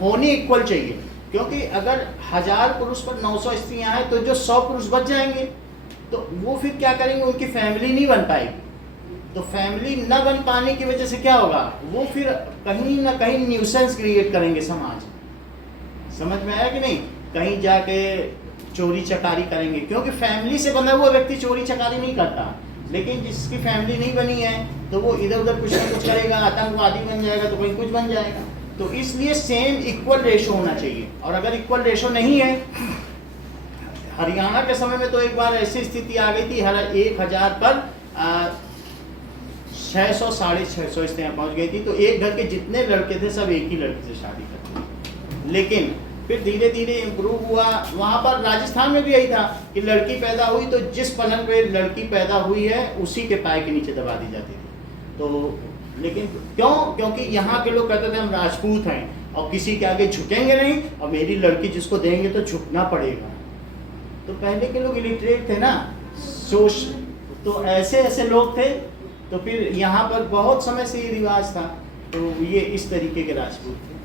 होनी इक्वल चाहिए, क्योंकि अगर 1000 पुरुष पर 900 स्त्रियां हैं तो जो 100 पुरुष बच जाएंगे, तो वो फिर क्या करेंगे? उनकी फैमिली नहीं बन पाएगी। तो फैमिली न बन पाने की वजह से क्या होगा? वो फिर कहीं ना कहीं न्यूसेंस क्रिएट करेंगे समाज। समझ में आया कि नहीं? कहीं जाके चोरी चकारी करेंगे, क्योंकि फैमिली से बना हुआ व्यक्ति चोरी चकारी नहीं करता, लेकिन जिसकी फैमिली नहीं बनी है तो वो इधर उधर कुछ ना कुछ करेगा, आतंकवादी बन जाएगा, तो कहीं कुछ बन जाएगा। तो इसलिए सेम इक्वल रेशो होना चाहिए। और अगर इक्वल रेशो नहीं है, हरियाणा के समय में तो एक बार ऐसी स्थिति आ गई थी, हर 1000 पर 600 साढ़े 600 स्त्रियां पहुंच गई थी। तो एक घर के जितने लड़के थे सब एक ही लड़की से शादी करते थे। लेकिन फिर धीरे धीरे इम्प्रूव हुआ। वहाँ पर राजस्थान में भी यही था कि लड़की पैदा हुई तो जिस पलंग पे लड़की पैदा हुई है उसी के पाय के नीचे दबा दी जाती थी। तो लेकिन क्यों? क्योंकि यहाँ के लोग कहते थे हम राजपूत हैं और किसी के आगे झुकेंगे नहीं, और मेरी लड़की जिसको देंगे तो झुकना पड़ेगा। तो पहले के लोग इलिटरेट थे ना, सोच, तो ऐसे ऐसे लोग थे। तो फिर यहाँ पर बहुत समय से ये रिवाज था। तो ये इस तरीके के राजपूत थे।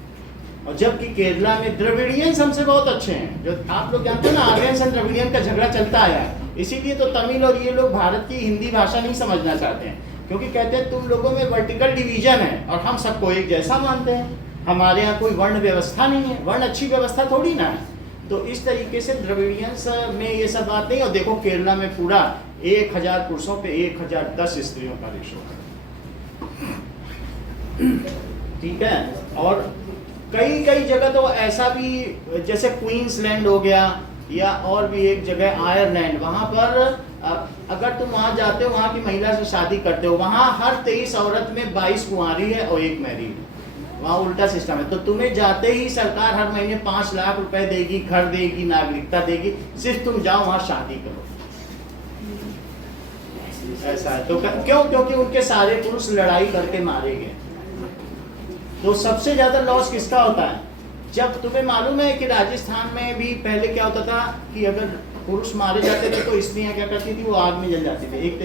और जबकि केरला में द्रविडियंस हमसे बहुत अच्छे हैं। जो आप लोग जानते हैं ना, आर्यंस एंड द्रविडियन का झगड़ा चलता आया है, इसीलिए तो तमिल और ये लोग भारत की हिंदी भाषा नहीं समझना चाहते हैं, क्योंकि कहते हैं तुम लोगों में वर्टिकल डिवीजन है और हम सबको एक जैसा मानते हैं। हमारे यहाँ कोई वर्ण व्यवस्था नहीं है, वर्ण अच्छी व्यवस्था थोड़ी ना है। तो इस तरीके से द्रविडियंस में ये सब बात नहीं। और देखो केरला में पूरा 1000 पुरुषों पे 1010 स्त्रियों का रेशो है, ठीक है। और कई कई जगह तो ऐसा भी, जैसे क्वींसलैंड हो गया, या और भी एक जगह आयरलैंड, वहाँ पर अगर तुम वहाँ जाते हो, वहाँ की महिला से शादी करते हो, वहाँ हर 23 औरत में 22 कुंवारी है और 1 मैरिड है। वहाँ उल्टा सिस्टम है। तो तुम्हें जाते ही सरकार हर महीने 5 लाख रुपए देगी, घर देगी, नागरिकता देगी, सिर्फ तुम जाओ वहाँ शादी करो। ऐसा है। तो क्यों? क्योंकि उनके सारे पुरुष लड़ाई करके मारे गए। तो सबसे ज्यादा लॉस किसका होता है? जब तुम्हें मालूम है कि राजस्थान में भी पहले क्या होता था कि अगर पुरुष मारे जाते थे तो स्त्रियां क्या करती थी? वो आग में जल जाती थी। एक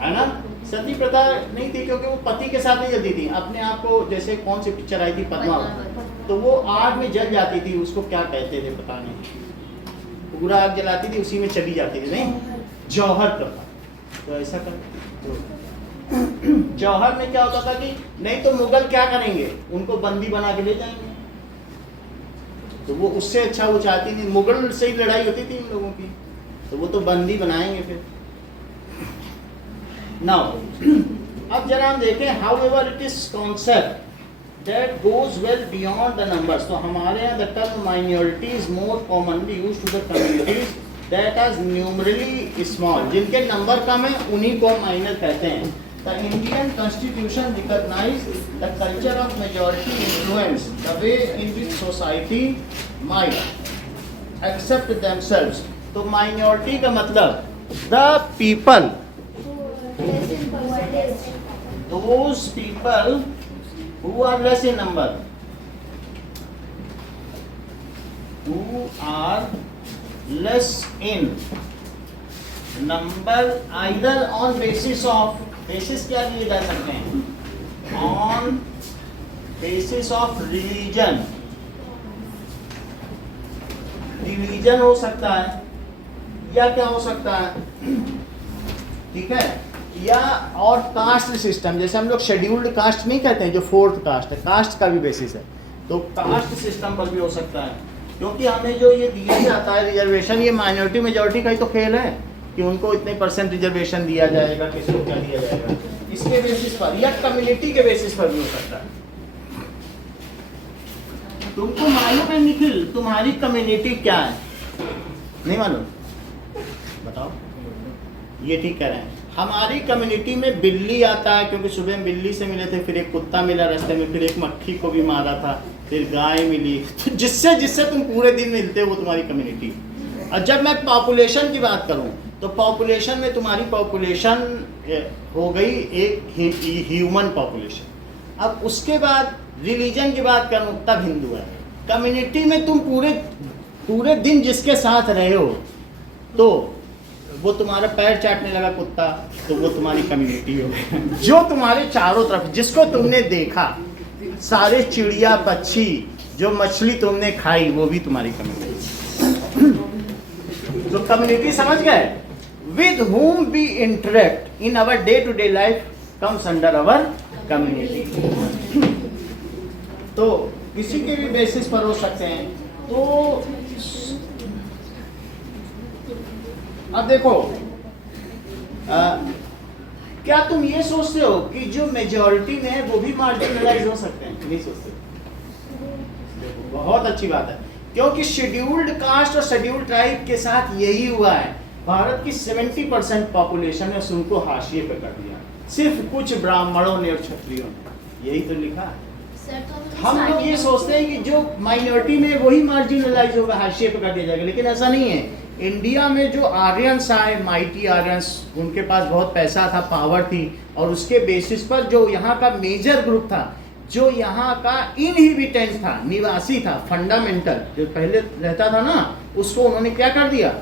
है ना, सती प्रथा नहीं थी, क्योंकि वो पति के साथ नहीं जलती थी। अपने आप को, जैसे कौन सी पिक्चर आई थी पद्मावत, तो वो आग में जल जाती थी। उसको क्या कहते थे पता नहीं, पूरा आग जलाती थी, उसी में चली जाती थी। नहीं, जौहर प्रथा। तो ऐसा करते तो जौहर में क्या होता था कि नहीं तो मुगल क्या करेंगे? उनको बंदी बना के ले जाएंगे। तो वो उससे अच्छा वो चाहती नहीं, मुगल से ही लड़ाई होती थी इन लोगों की, तो वो तो बंदी बनाएंगे फिर। नाउ अब जरा हम देखें, however it is concept that goes well beyond the numbers. तो हमारे यहाँ the term minority is more commonly used to the communities that are numerically small. जिनके नंबर कम है उन्हीं को माइनर कहते हैं। The Indian Constitution recognizes the culture of majority influence, the way in which society might accept themselves. तो minority का मतलब the people, those people who are less in number, who are less in number, either on basis of, basis क्या लिए जा सकते हैं? On basis of religion. Religion हो सकता है, या क्या हो सकता है, ठीक है, या और कास्ट सिस्टम। जैसे हम लोग शेड्यूल्ड कास्ट नहीं कहते हैं, जो 4th कास्ट है, कास्ट का भी बेसिस है। तो कास्ट सिस्टम पर भी हो सकता है, क्योंकि हमें जो ये दिया जाता है रिजर्वेशन, ये माइनॉरिटी मेजॉरिटी का ही तो खेल है कि उनको इतने % रिजर्वेशन दिया जाएगा, किसी को क्या दिया जाएगा, इसके बेसिस पर, या कम्युनिटी के बेसिस पर भी हो सकता है। तुमको मालूम है निखिल, तुम्हारी कम्युनिटी क्या है? नहीं मालूम? बताओ। ये ठीक कह रहे हैं। हमारी कम्युनिटी में बिल्ली आता है, क्योंकि सुबह में बिल्ली से मिले थे, फिर एक कुत्ता मिला रास्ते में, फिर एक मक्खी को भी मारा था, फिर गाय मिली। तो जिससे जिससे तुम पूरे दिन मिलते हो वो तुम्हारी कम्युनिटी। और जब मैं पॉपुलेशन की बात करूं तो पॉपुलेशन में तुम्हारी पॉपुलेशन हो गई एक ह्यूमन पॉपुलेशन। अब उसके बाद रिलीजन की बात करूं तब हिंदू है। कम्युनिटी में तुम पूरे दिन जिसके साथ रहे हो तो वो तुम्हारा पैर चाटने लगा कुत्ता तो वो तुम्हारी कम्युनिटी हो। जो तुम्हारे चारों तरफ जिसको तुमने देखा, सारे चिड़िया पक्षी, जो मछली तुमने खाई, वो भी तुम्हारी कम्युनिटी। तो कम्युनिटी समझ गए? With whom we interact in our day to day life comes under our community। तो किसी के भी बेसिस पर हो सकते हैं। तो अब देखो, क्या तुम ये सोचते हो कि जो मेजॉरिटी में है वो भी मार्जिनलाइज हो सकते हैं? नहीं सोचते। बहुत अच्छी बात है, क्योंकि शेड्यूल्ड कास्ट और शेड्यूल्ड ट्राइब के साथ यही हुआ है। भारत की 70% पॉपुलेशन है, उनको हाशिए पे कर दिया, सिर्फ कुछ ब्राह्मणों ने और क्षत्रियों ने। यही तो लिखा है। हम लोग ये सोचते हैं कि जो माइनॉरिटी में वही मार्जिनलाइज होगा, हाशिए पे कर दिया जाएगा, लेकिन ऐसा नहीं है। इंडिया में जो आर्यंस आए, माइटी आर्यंस, उनके पास बहुत पैसा था, पावर थी, और उसके बेसिस पर जो यहाँ का मेजर ग्रुप था, जो यहाँ का इनहिबिटेंट था, निवासी था, फंडामेंटल जो पहले रहता था ना, उसको उन्होंने क्या कर दिया?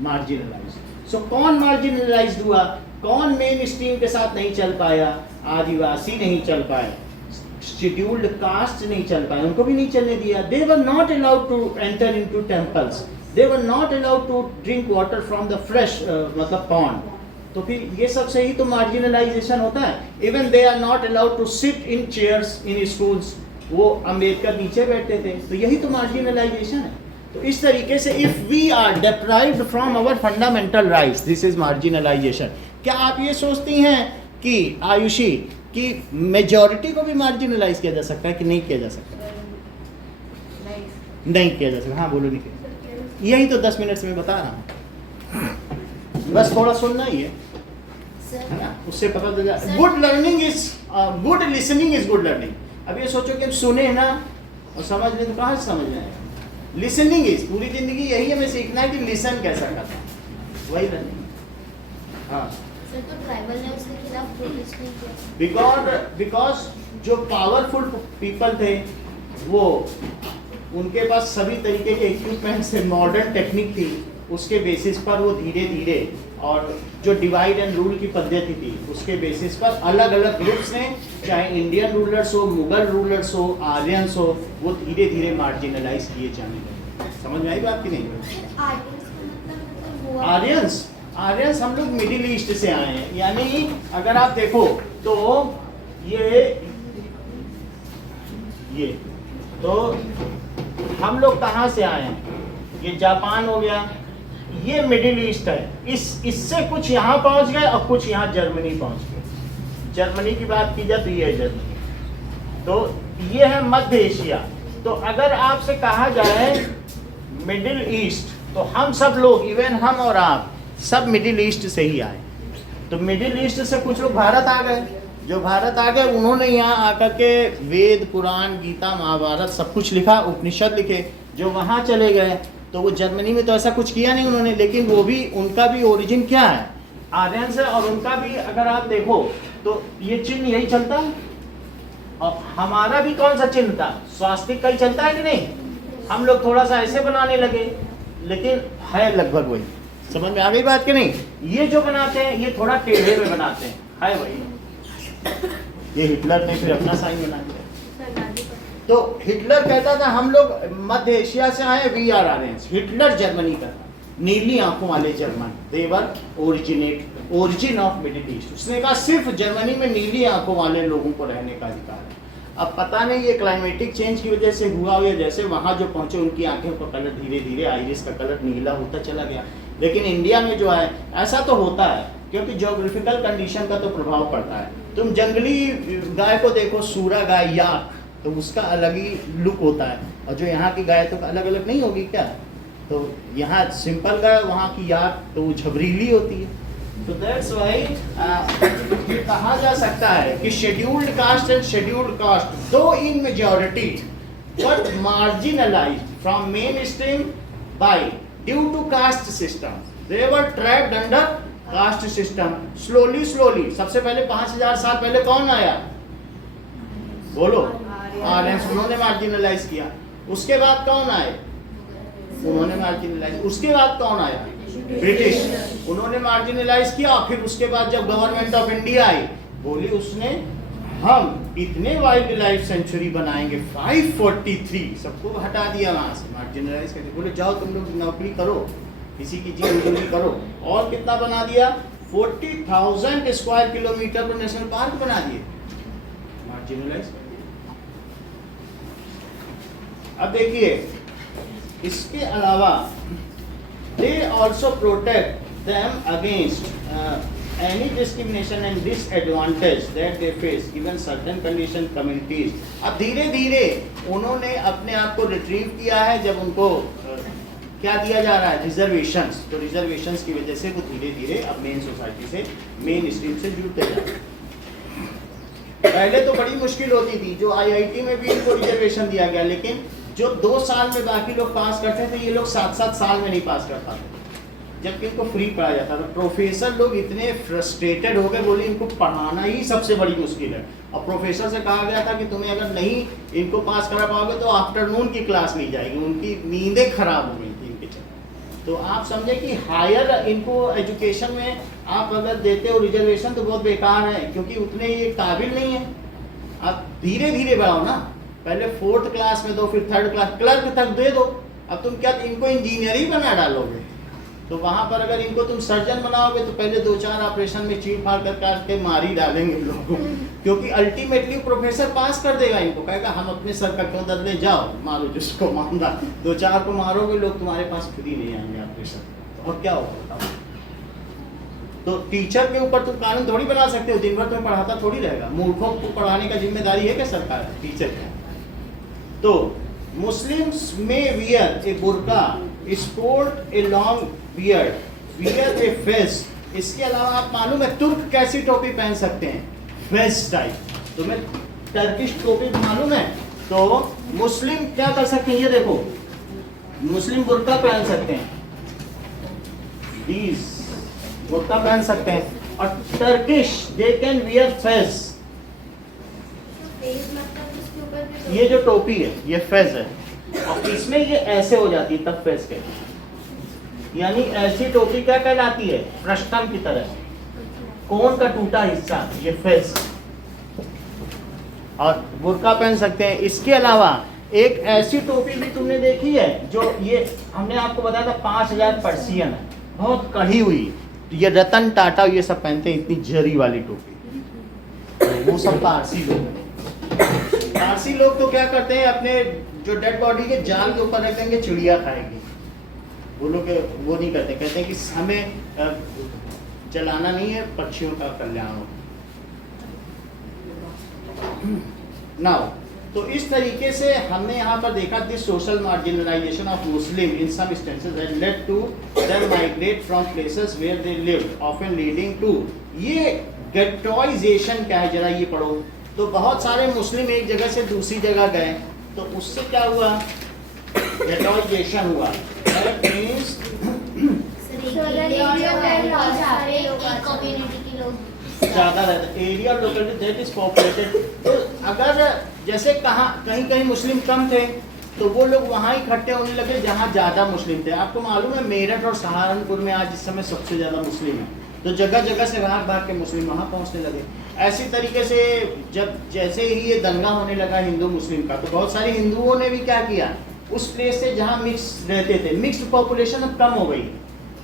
मार्जिनलाइज। सो कौन मार्जिनलाइज हुआ? कौन मेन स्ट्रीम के साथ नहीं चल पाया? आदिवासी नहीं चल पाए, शेड्यूल्ड कास्ट नहीं चल पाए, उनको भी नहीं चलने दिया। They were not allowed to enter into temples, they were not allowed to drink water from the fresh मतलब पॉन्ड। तो फिर ये सब से ही तो मार्जिनलाइजेशन होता है। Even they are not allowed to sit in chairs in schools, वो अम्बेडकर नीचे बैठते थे, तो यही तो मार्जिनलाइजेशन है। तो इस तरीके से if we are deprived from our fundamental rights, this is marginalisation. क्या आप ये सोचती हैं कि आयुषी कि मेजॉरिटी को भी मार्जिनलाइज किया जा सकता है कि नहीं किया जा सकता? नहीं किया जा सकता। हाँ बोलो। नहीं किया, यही तो 10 मिनट से मैं बता रहा हूँ, बस थोड़ा सुनना ही है ना, उससे पता चल जाए। Good learning is good listening is good learning. अब ये सोचो कि हम सुने ना और समझ लें तो कहाँ से समझ आएगा? लिसनिंग इज, पूरी जिंदगी यही हमें सीखना है कि लिसन कैसा करना, वही लर्निंग। हाँ सर, तो ट्राइबल ने उसके खिलाफ प्रोटेस्ट नहीं किया बिकॉज जो पावरफुल पीपल थे वो, उनके पास सभी तरीके के इक्विपमेंट से, मॉडर्न टेक्निक थी, उसके बेसिस पर वो धीरे धीरे, और जो डिवाइड एंड रूल की पद्धति थी उसके बेसिस पर अलग अलग ग्रुप्स ने, चाहे इंडियन रूलर्स हो, मुगल रूलर्स हो, आर्यंस हो, वो धीरे धीरे मार्जिनलाइज किए जाने लगे। समझ में आई बात कि नहीं? आर्यंस हम लोग मिडिल ईस्ट से आए हैं। यानी अगर आप देखो तो ये तो हम लोग कहाँ से आए हैं? ये जापान हो गया, ये मिडिल ईस्ट है। इससे कुछ यहाँ पहुँच गए और कुछ यहाँ जर्मनी पहुँच गए। जर्मनी की बात की जाए तो ये है जर्मनी, तो ये है मध्य एशिया। तो अगर आपसे कहा जाए मिडिल ईस्ट, तो हम सब लोग, इवन हम और आप सब मिडिल ईस्ट से ही आए। तो मिडिल ईस्ट से कुछ लोग भारत आ गए, जो भारत आ गए उन्होंने यहाँ आकर के वेद, पुराण, गीता, महाभारत सब कुछ लिखा, उपनिषद लिखे। जो वहाँ चले गए तो वो जर्मनी में तो ऐसा कुछ किया नहीं उन्होंने, लेकिन वो भी, उनका भी ओरिजिन क्या है? आर्यंस है। और उनका भी अगर आप देखो तो ये चिन्ह यही चलता है, और हमारा भी कौन सा चिन्ह था? स्वास्तिक का ही चलता है कि नहीं? हम लोग थोड़ा सा ऐसे बनाने लगे, लेकिन है लगभग वही। समझ में आ गई बात कि नहीं? ये जो बनाते हैं ये थोड़ा टेढ़े में बनाते हैं, है वही। ये हिटलर ने फिर अपना साइन बना दिया। तो हिटलर कहता था हम लोग मध्य एशिया से आए, we are Aryans. Hitler Germany का था, नीली आंखों वाले German, they were origin of Middle East. उसने कहा सिर्फ जर्मनी में नीली आंखों वाले लोगों को रहने का अधिकार है। अब पता नहीं ये क्लाइमेटिक चेंज की वजह से हुआ या जैसे वहाँ जो पहुँचे उनकी आंखों का कलर धीरे धीरे, आइरिस का कलर नीला होता चला गया। लेकिन इंडिया में जो है ऐसा तो होता है, क्योंकि ज्योग्राफिकल कंडीशन का तो प्रभाव पड़ता है। तुम जंगली गाय को देखो, सूरा गाय, याक, तो उसका अलग ही लुक होता है, और जो यहाँ की गाय तो अलग अलग नहीं होगी क्या? तो यहाँ सिंपल गाय, वहाँ की याक तो वो झबरीली होती है। तो दैट्स व्हाई ये कहा जा सकता है कि scheduled caste and scheduled caste though in majority but marginalized from mainstream by due to caste system, they were trapped under caste system. Slowly slowly, सबसे पहले 5000 साल पहले कौन आया, बोलो, आर्यंस, उन्होंने मार्जिनलाइज किया। उसके बाद कौन आए, उन्होंने मार्जिनलाइज। उसके बाद कौन आया, ब्रिटिश, उन्होंने मार्जिनलाइज किया। फिर उसके बाद जब गवर्नमेंट ऑफ इंडिया आई, बोली उसने हम इतने वाइल्ड लाइफ सेंचुरी बनाएंगे, 543, सबको हटा दिया वहां से, मार्जिनलाइज करके। बोले जाओ तुम लोग नौकरी करो, किसी की जी मजदूरी करो। और कितना बना दिया, 40,000 स्क्वायर किलोमीटर पर नेशनल पार्क बना दिए, मार्जिनलाइज। अब देखिए, इसके अलावा they also protect them against any discrimination and disadvantage that they face given certain condition communities। अब धीरे धीरे उन्होंने अपने आप को रिट्रीव किया है, जब उनको क्या दिया जा रहा है, रिजर्वेशंस। तो रिजर्वेशंस की वजह से वो धीरे धीरे अब मेन सोसाइटी से, मेन स्ट्रीम से जुड़ते जा रहे हैं। पहले तो बड़ी मुश्किल होती थी, जो IIT में भी इनको रिजर्वेशन दिया गया, लेकिन जो 2 साल में बाकी लोग पास करते थे, ये लोग 7-7 साल में नहीं पास कर पाते, जबकि इनको फ्री पढ़ाया जाता था। प्रोफेसर लोग इतने फ्रस्ट्रेटेड हो गए, बोले इनको पढ़ाना ही सबसे बड़ी मुश्किल है। और प्रोफेसर से कहा गया था कि तुम्हें अगर नहीं इनको पास करा पाओगे तो आफ्टरनून की क्लास ली जाएगी। उनकी नींदें खराब हो गई थी इनके चक्कर। तो आप समझे कि हायर इनको एजुकेशन में आप अगर देते हो रिजर्वेशन तो बहुत बेकार है, क्योंकि उतने ये काबिल नहीं है। आप धीरे धीरे बढ़ाओ ना, पहले 4th क्लास में दो, फिर 3rd क्लास, क्लर्क तक दे दो। अब तुम क्या इनको इंजीनियर ही बना डालोगे? तो वहां पर अगर इनको तुम सर्जन बनाओगे तो पहले 2-4 ऑपरेशन में चीर फाड़ करके मार ही डालेंगे लोगों, क्योंकि अल्टीमेटली प्रोफेसर पास कर देगा इनको, कहेगा हम अपने सर का क्यों दर्द ले, जाओ मारो जिसको मारना। 2-4 को मारोगे, लोग तुम्हारे पास खुद ही नहीं आएंगे ऑपरेशन, और क्या होगा? तो टीचर के ऊपर तुम कानून थोड़ी बना सकते हो, दिन भर तुम्हें पढ़ाता थोड़ी रहेगा। मूर्खों को पढ़ाने का जिम्मेदारी है क्या सरकार, टीचर का? तो मुस्लिम्स में wear a burqa, sport a long beard, wear a face. इसके अलावा आप मालूम है तुर्क कैसी टोपी पहन सकते हैं, फेस टाइप। तुम्हें टर्किश टोपी मालूम है? तो मुस्लिम क्या कर सकते हैं, ये देखो, मुस्लिम बुर्का पहन सकते हैं, दीज बुर्का पहन सकते हैं। और Turkish they can wear face. ये जो टोपी है ये फेज है, और इसमें ये ऐसे हो जाती है तब फेज के, यानी ऐसी टोपी क्या कहलाती है, फ्रस्टम की तरह, कोन का टूटा हिस्सा, ये फेज। और बुर्का पहन सकते हैं। इसके अलावा एक ऐसी टोपी भी तुमने देखी है, जो ये हमने आपको बताया था 5000 पर्सियन है, बहुत कढ़ी हुई। ये रतन टाटा ये सब पहनते हैं, इतनी जरी वाली टोपी। तो वो सब पारसी लोग हैं। पारसी लोग तो क्या करते हैं, अपने जो डेड बॉडी के जाल के ऊपर रख देंगे, चिड़िया खाएगी। वो लोग वो नहीं करते, कहते हैं कि हमें जलाना नहीं है, पक्षियों का कल्याण हो। नाउ तो इस तरीके से हमने यहाँ पर देखा this social marginalisation of Muslim in some instances had led to them migrate from places where they lived, often leading to, ये गेटोइजेशन क्या है जरा ये पढ़ो। तो बहुत सारे मुस्लिम एक जगह से दूसरी जगह गए, तो उससे क्या हुआ, गेटोइजेशन हुआ। ज़्यादा रहता area locality that is populated. तो अगर जैसे कहीं मुस्लिम कम थे तो वो लोग वहाँ इकट्ठे होने लगे जहाँ ज़्यादा मुस्लिम थे। आपको मालूम है मेरठ और सहारनपुर में आज इस समय सबसे ज़्यादा मुस्लिम है, तो जगह जगह से भाग के मुस्लिम वहाँ पहुँचने लगे। ऐसी तरीके से जैसे ही ये दंगा होने लगा हिंदू मुस्लिम का, तो बहुत सारे हिंदुओं ने भी क्या किया, उस प्लेस से जहाँ मिक्स रहते थे, मिक्स्ड पॉपुलेशन अब कम हो गई।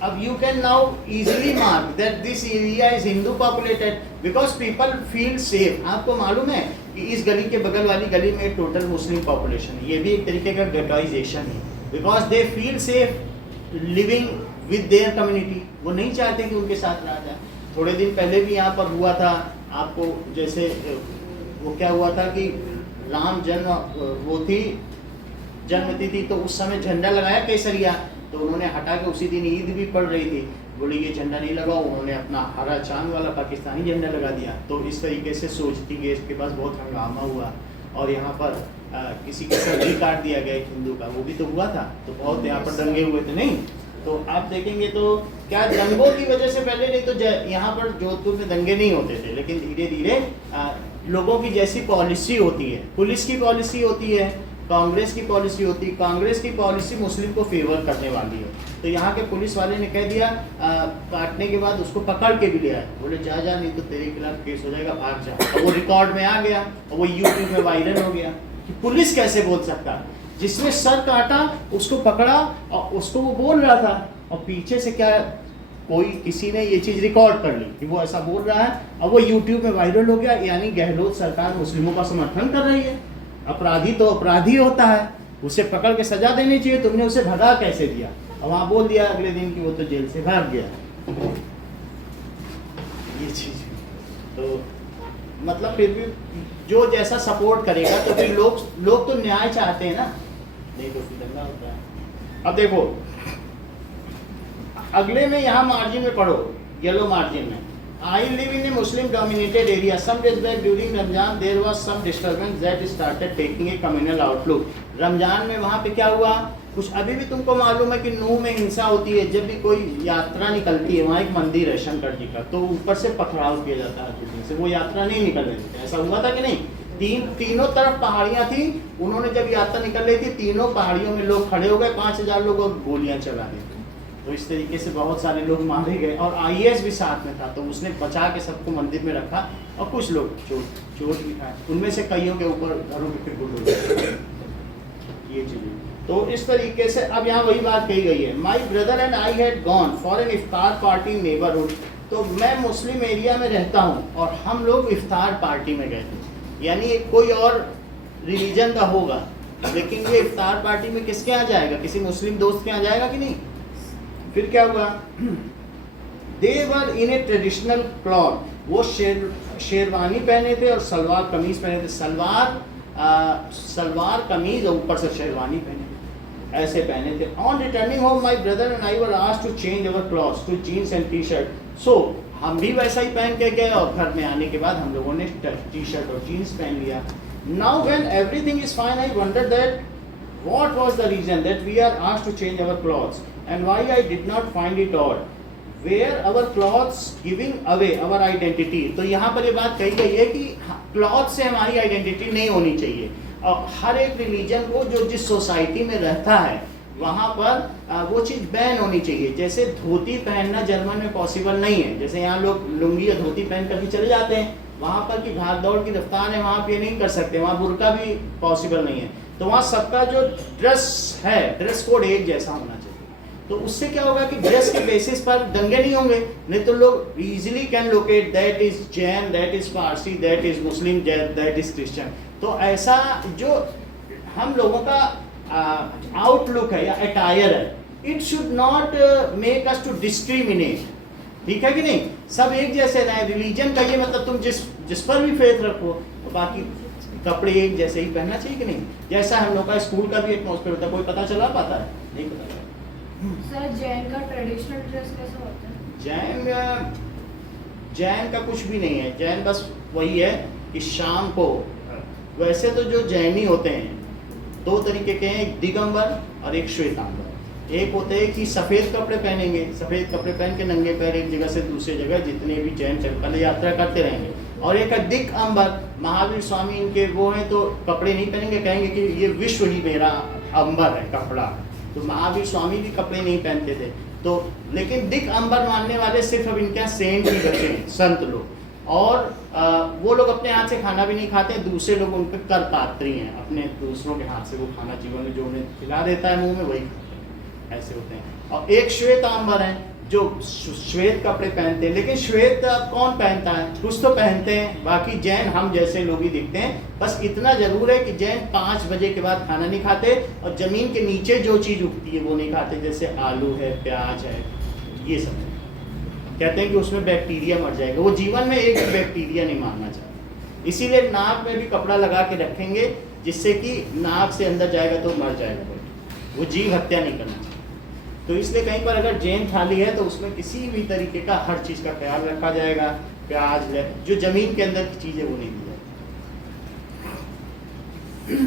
अब you can now easily mark that this area is Hindu populated because people feel safe। आपको मालूम है कि इस गली के बगल वाली गली में टोटल मुस्लिम पॉपुलेशन है, ये भी एक तरीके का गेटोइजेशन है, because they feel safe living with their community. वो नहीं चाहते कि उनके साथ रहा जाए। थोड़े दिन पहले भी यहाँ पर हुआ था, आपको जैसे वो क्या हुआ था कि राम जन्म वो थी जन्मतिथि, तो उस समय झंडा लगाया केसरिया, तो उन्होंने हटा के उसी दिन ईद भी पड़ रही थी, बोले ये झंडा नहीं लगाओ, उन्होंने अपना हरा चांद वाला पाकिस्तानी झंडा लगा दिया। तो इस तरीके से सोचती गैस के पास बहुत हंगामा हुआ, और यहाँ पर किसी का सर भी काट दिया गया एक हिंदू का, वो भी तो हुआ था। तो बहुत यहाँ पर दंगे हुए थे नहीं, तो आप देखेंगे तो क्या दंगों की वजह से पहले नहीं तो यहाँ पर जोधपुर में दंगे नहीं होते थे, लेकिन धीरे धीरे लोगों की जैसी पॉलिसी होती है, पुलिस की पॉलिसी होती है, कांग्रेस की पॉलिसी होती है, कांग्रेस की पॉलिसी मुस्लिम को फेवर करने वाली है, तो यहाँ के पुलिस वाले ने कह दिया काटने के बाद उसको पकड़ के भी लिया, बोले जा नहीं तो तेरे खिलाफ केस हो जाएगा, भाग जा। और वो रिकॉर्ड में आ गया और वो यूट्यूब में वायरल हो गया कि पुलिस कैसे बोल सकता है, जिसने सर काटा उसको पकड़ा और उसको वो बोल रहा था और पीछे से क्या कोई किसी ने ये चीज़ रिकॉर्ड कर ली कि वो ऐसा बोल रहा है और वो यूट्यूब में वायरल हो गया। यानी गहलोत सरकार मुस्लिमों का समर्थन कर रही है। अपराधी तो अपराधी होता है, उसे पकड़ के सजा देनी चाहिए, तुमने उसे भगा कैसे दिया? और वहाँ बोल दिया अगले दिन कि वो तो जेल से भाग गया। ये चीज़ तो मतलब फिर भी जो जैसा सपोर्ट करेगा तो फिर लोग तो न्याय चाहते हैं ना, नहीं तो फिर दंगा होता है। अब देखो अगले में यहाँ मार्जिन में पढ़ो, येलो मार्जिन में, I live in a Muslim dominated area. Some days back during Ramzan there was some disturbance that started taking a communal outlook. Ramzan में वहाँ पे क्या हुआ कुछ अभी भी तुमको मालूम है कि नूह में हिंसा होती है। जब भी कोई यात्रा निकलती है, वहाँ एक मंदिर है शंकर जी का, तो ऊपर से पथराव किया जाता है किसी से, वो यात्रा नहीं निकलने देते। ऐसा हुआ था कि नहीं? तीनों तरफ पहाड़ियाँ थी, उन्होंने जब यात्रा निकल रही थी तीनों पहाड़ियों में लोग खड़े हो गए, 5000 लोग और गोलियाँ चला दी। तो इस तरीके से बहुत सारे लोग मारे गए और IAS भी साथ में था, तो उसने बचा के सबको मंदिर में रखा और कुछ लोग चोट भी खाए, उनमें से कईयों के ऊपर घरों के फिर गुल ये चीज़ें। तो इस तरीके से अब यहाँ वही बात कही गई है, my brother and I had gone for an iftar party neighbourhood. तो मैं मुस्लिम एरिया में रहता हूँ और हम लोग इफ्तार पार्टी में गए थे, यानी कोई और रिलीजन का होगा, लेकिन ये इफ्तार पार्टी में किसके यहाँ जाएगा? किसी मुस्लिम दोस्त के यहाँ जाएगा कि नहीं? फिर क्या हुआ? दे वर इन ए ट्रेडिशनल क्लॉथ, वो शेरवानी पहने थे और सलवार कमीज पहने थे। सलवार कमीज और ऊपर से शेरवानी पहने थे, ऐसे पहने थे। On returning home my brother and I were asked to change our clothes to jeans and T shirt. So हम भी वैसा ही पहन के गए और घर में आने के बाद हम लोगों ने टी शर्ट और जीन्स पहन लिया। Now when everything is fine I wonder that what was the reason that we are asked to change our clothes and why I did not find it odd, where our clothes giving away our identity। तो यहाँ पर ये बात कही गई है कि cloth से हमारी आइडेंटिटी नहीं होनी चाहिए और हर एक रिलीजन को जो जिस सोसाइटी में रहता है वहाँ पर वो चीज़ बैन होनी चाहिए। जैसे धोती पहनना जर्मन में पॉसिबल नहीं है, जैसे यहाँ लोग लुंगी या धोती पहन कर भी चले जाते हैं, वहाँ पर की भाग दौड़ की रफ्तार है, वहाँ पे नहीं कर सकते, वहाँ बुर्का भी पॉसिबल नहीं है। तो वहाँ सबका जो ड्रेस है, ड्रेस कोड एक जैसा होना चाहिए। तो उससे क्या होगा कि ड्रेस के बेसिस पर दंगे नहीं होंगे, नहीं तो लोग easily can locate that is Jain, that is Parsi, that is Muslim, that is Christian. तो ऐसा जो हम लोगों का आउटलुक है या अटायर है, it should not make us to discriminate. ठीक है कि नहीं? सब एक जैसे रहे। रिलीजन का ये मतलब तुम जिस पर भी फेथ रखो, बाकी कपड़े एक जैसे ही पहनना चाहिए कि नहीं? जैसा हम लोग का स्कूल का भी एटमॉस्फेयर होता है, कोई पता चला पाता है? नहीं पता चला। सर जैन का ट्रेडिशनल ड्रेस कैसा होता है? जैन का कुछ भी नहीं है। जैन बस वही है कि शाम को, वैसे तो जो जैनी होते हैं दो तरीके के हैं, एक दिगंबर और एक श्वेतांबर। एक होते हैं कि सफ़ेद कपड़े पहनेंगे, सफ़ेद कपड़े पहन के नंगे पैर एक जगह से दूसरी जगह जितने भी जैन पहले यात्रा करते रहेंगे। और एक है दिगंबर, महावीर स्वामी इनके वो हैं, तो कपड़े नहीं पहनेंगे, कहेंगे कि ये विश्व ही मेरा अंबर है कपड़ा। तो महावीर स्वामी भी कपड़े नहीं पहनते थे। तो लेकिन दिगंबर मानने वाले सिर्फ अब इनके यहाँ सेंट ही बचे हैं, संत लोग। और वो लोग अपने हाथ से खाना भी नहीं खाते, दूसरे लोग उनके कर पात्री हैं, अपने दूसरों के हाथ से वो खाना जीवन में जो उन्हें खिला देता है मुँह में वही खाते हैं, ऐसे होते हैं। और एक श्वेतांबर है जो श्वेत कपड़े पहनते हैं, लेकिन श्वेत कौन पहनता है? कुछ तो पहनते हैं, बाकी जैन हम जैसे लोग ही दिखते हैं। बस इतना जरूर है कि जैन 5 बजे के बाद खाना नहीं खाते और जमीन के नीचे जो चीज़ उगती है वो नहीं खाते, जैसे आलू है, प्याज है, ये सब है। कहते हैं कि उसमें बैक्टीरिया मर जाएगा, वो जीवन में एक भी बैक्टीरिया नहीं मारना चाहते, इसीलिए नाक में भी कपड़ा लगा के रखेंगे जिससे कि नाक से अंदर जाएगा तो मर जाएगा, वो जीव हत्या नहीं करना चाहिए। तो इसलिए कहीं पर अगर जैन थाली है तो उसमें किसी भी तरीके का हर चीज़ का ख्याल रखा जाएगा। प्याज है, जो जमीन के अंदर की चीज़ है वो नहीं दी जाएगी।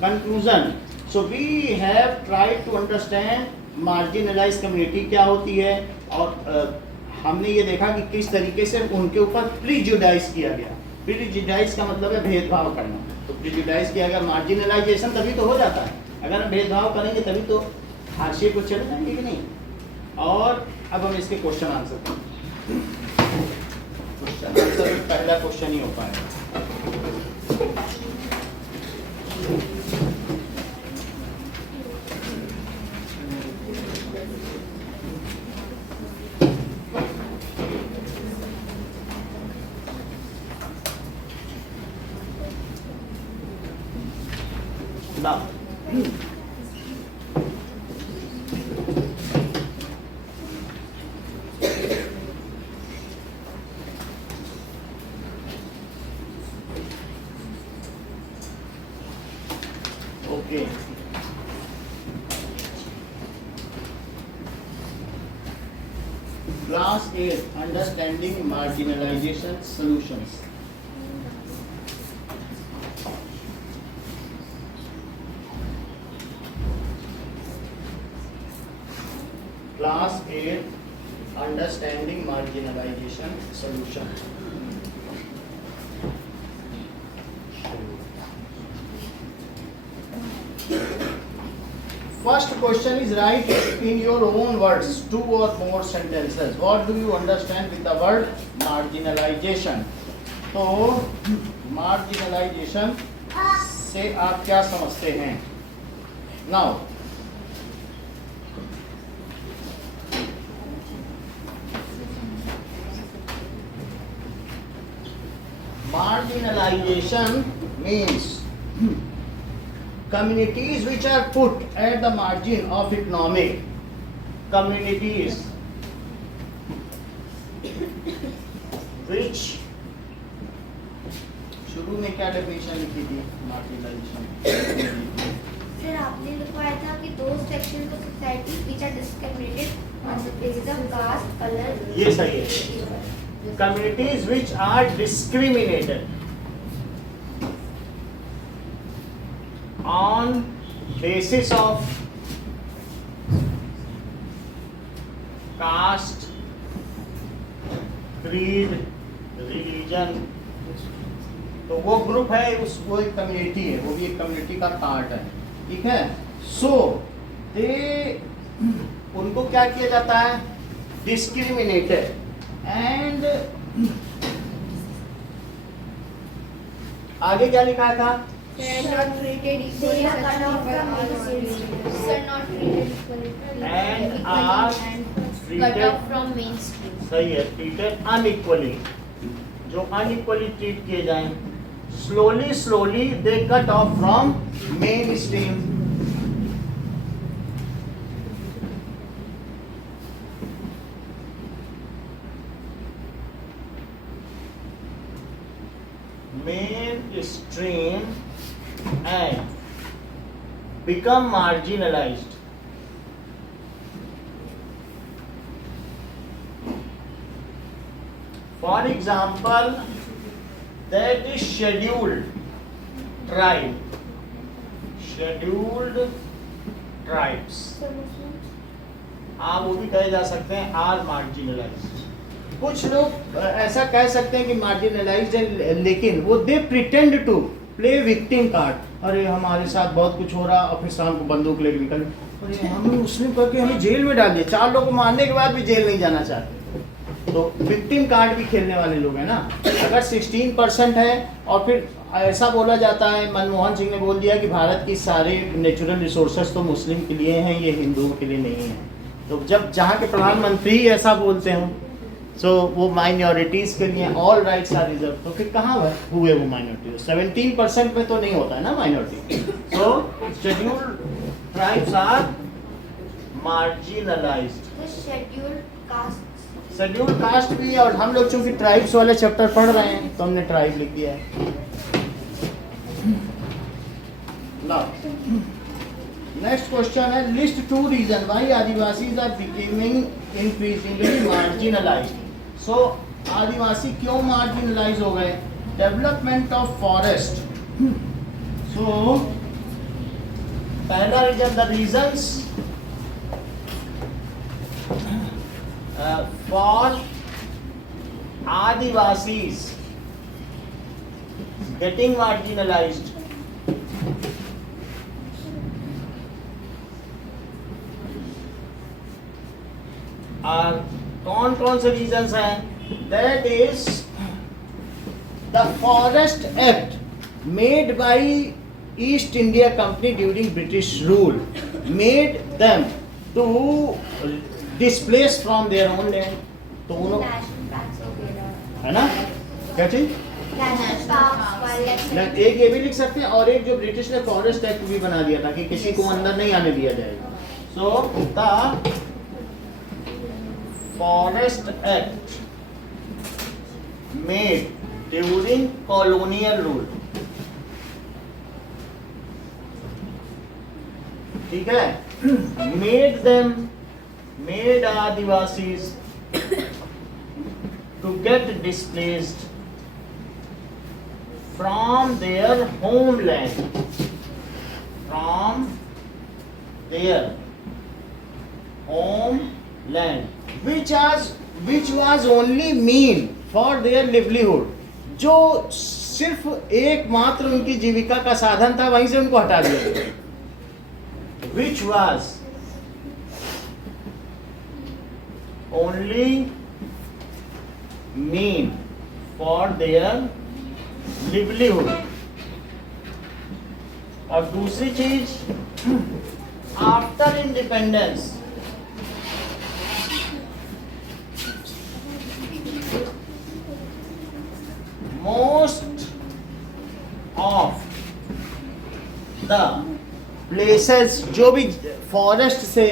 Conclusion, so we have tried to understand marginalise community क्या होती है, और हमने ये देखा कि किस तरीके से उनके ऊपर प्रीजुडाइज किया गया। प्रीजुडाइज का मतलब है भेदभाव करना, तो प्रीजुडाइज किया गया। मार्जिनलाइजेशन तभी तो हो जाता है, अगर हम भेदभाव करेंगे तभी तो हाशिए को चले जाएंगे कि नहीं। और अब हम इसके क्वेश्चन आंसर करें। क्वेश्चन आंसर पहला क्वेश्चन ही हो पाएगा। Now, okay. Class 8, Understanding Marginalization Solutions. Class 8, Understanding Marginalization Solution. First question is, write in your own words 2 or more sentences. What do you understand with the word marginalization? तो marginalization से आप क्या समझते हैं? Now, marginalization means communities which are put at the margin of economic, communities which, शुरू में क्या definition लिखी थी मार्जिनलाइजेशन? सर आपने लिखवाया था कि दो section of society which are discriminated on the basis of caste, colour. ये सही है। Communities which are discriminated on basis of caste, creed, religion, तो वो ग्रुप है, वो एक कम्युनिटी है, वो भी एक कम्युनिटी का पार्ट है, ठीक है। सो उनको क्या किया जाता है? डिस्क्रिमिनेटेड एंड आगे क्या लिखा था? Not treated equally, They are such cut off people from are mainstream. Sir, not treated equally. And are cut treated, off from mainstream. सही है, treated unequally, जो unequally treat किए जाएं, slowly they cut off from mainstream. Mainstream and become marginalized. For example, that is scheduled tribe, scheduled tribes, वो भी कहे जा सकते हैं आर मार्जिनलाइज्ड। कुछ लोग ऐसा कह सकते हैं कि मार्जिनलाइज्ड है, लेकिन वो they pretend to play victim card. अरे हमारे साथ बहुत कुछ हो रहा, और फिर शाम को बंदूक लेकर निकल, अरे हमें मुस्लिम करके हमें जेल में डाल दिया, 4 लोग को मारने के बाद भी जेल नहीं जाना चाहते। तो विक्टिम कार्ड भी खेलने वाले लोग हैं ना। अगर 16% है और फिर ऐसा बोला जाता है, मनमोहन सिंह ने बोल दिया कि भारत की सारे नेचुरल रिसोर्सेज तो मुस्लिम के लिए हैं, ये हिंदुओं के लिए नहीं है। तो जब जहाँ के प्रधानमंत्री ऐसा बोलते हो, सो वो माइनॉरिटीज़ के लिए ऑल राइट्स आर रिजर्व, तो फिर कहाँ हुए वो माइनॉरिटी? 17% में तो नहीं होता है ना minority. So scheduled tribes are marginalised. Scheduled caste भी, और हम लोग चूंकि ट्राइब्स वाले चैप्टर पढ़ रहे हैं तो हमने ट्राइब लिख दिया है। नेक्स्ट क्वेश्चन है, list 2 reason why Adivasis are becoming increasingly marginalized. So Adivasi क्यों मार्जिनलाइज हो गए? Development of forest. सो पहला reason, the reasons for Adivasis getting marginalized. कौन से रीजंस हैं? That is the forest act made by East India Company during British rule made them to displace from their own land. तो उन्होंने, national parks वगैरह है ना, क्या चीज, नेशनल पार्क्स वाइल्ड एक ये भी लिख सकते हैं और एक जो ब्रिटिश ने फॉरेस्ट एक्ट भी बना दिया था कि किसी को अंदर नहीं आने दिया जाएगा. So the forest act made during colonial rule, ठीक है, made Adivasis to get displaced from their homeland, which was only mean for their livelihood. जो सिर्फ एकमात्र उनकी जीविका का साधन था, वहीं से उनको हटा दिया गया. Which was only mean for their livelihood. और दूसरी चीज, after independence most of the places जो भी फॉरेस्ट से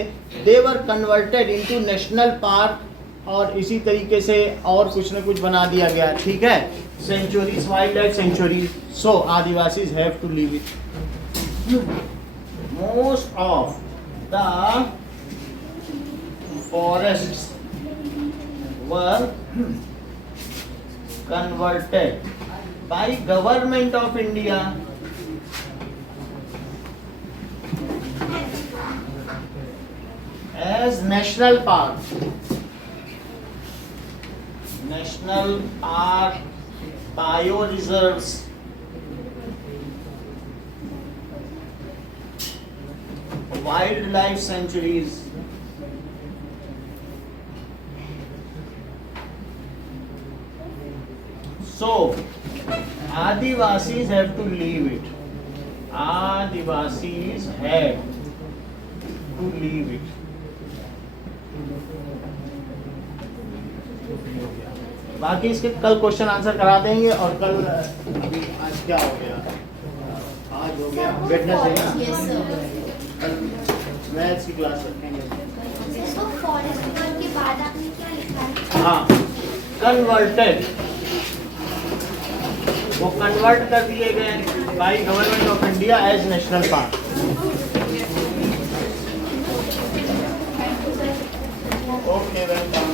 they were converted into national park और इसी तरीके से और कुछ न कुछ बना दिया गया, ठीक है, sanctuaries, wildlife sanctuary. So Adivasis have to leave it. Most of the forests were converted by government of India as national park, bioreserves, wildlife sanctuaries. So Adivasis have to leave it. Adivasis have to leave it. बाकी इसके कल question answer करा देंगे. और कल अभी आज क्या हो गया, आज हो गया वेडनेसडे, कल मैथ्स की क्लास रखेंगे. तो फॉरेस्ट के बाद आपने क्या लिखा है? हाँ, कन्वर्टेड, वो कन्वर्ट कर दिए गए by government of India as national park. Okay, welcome.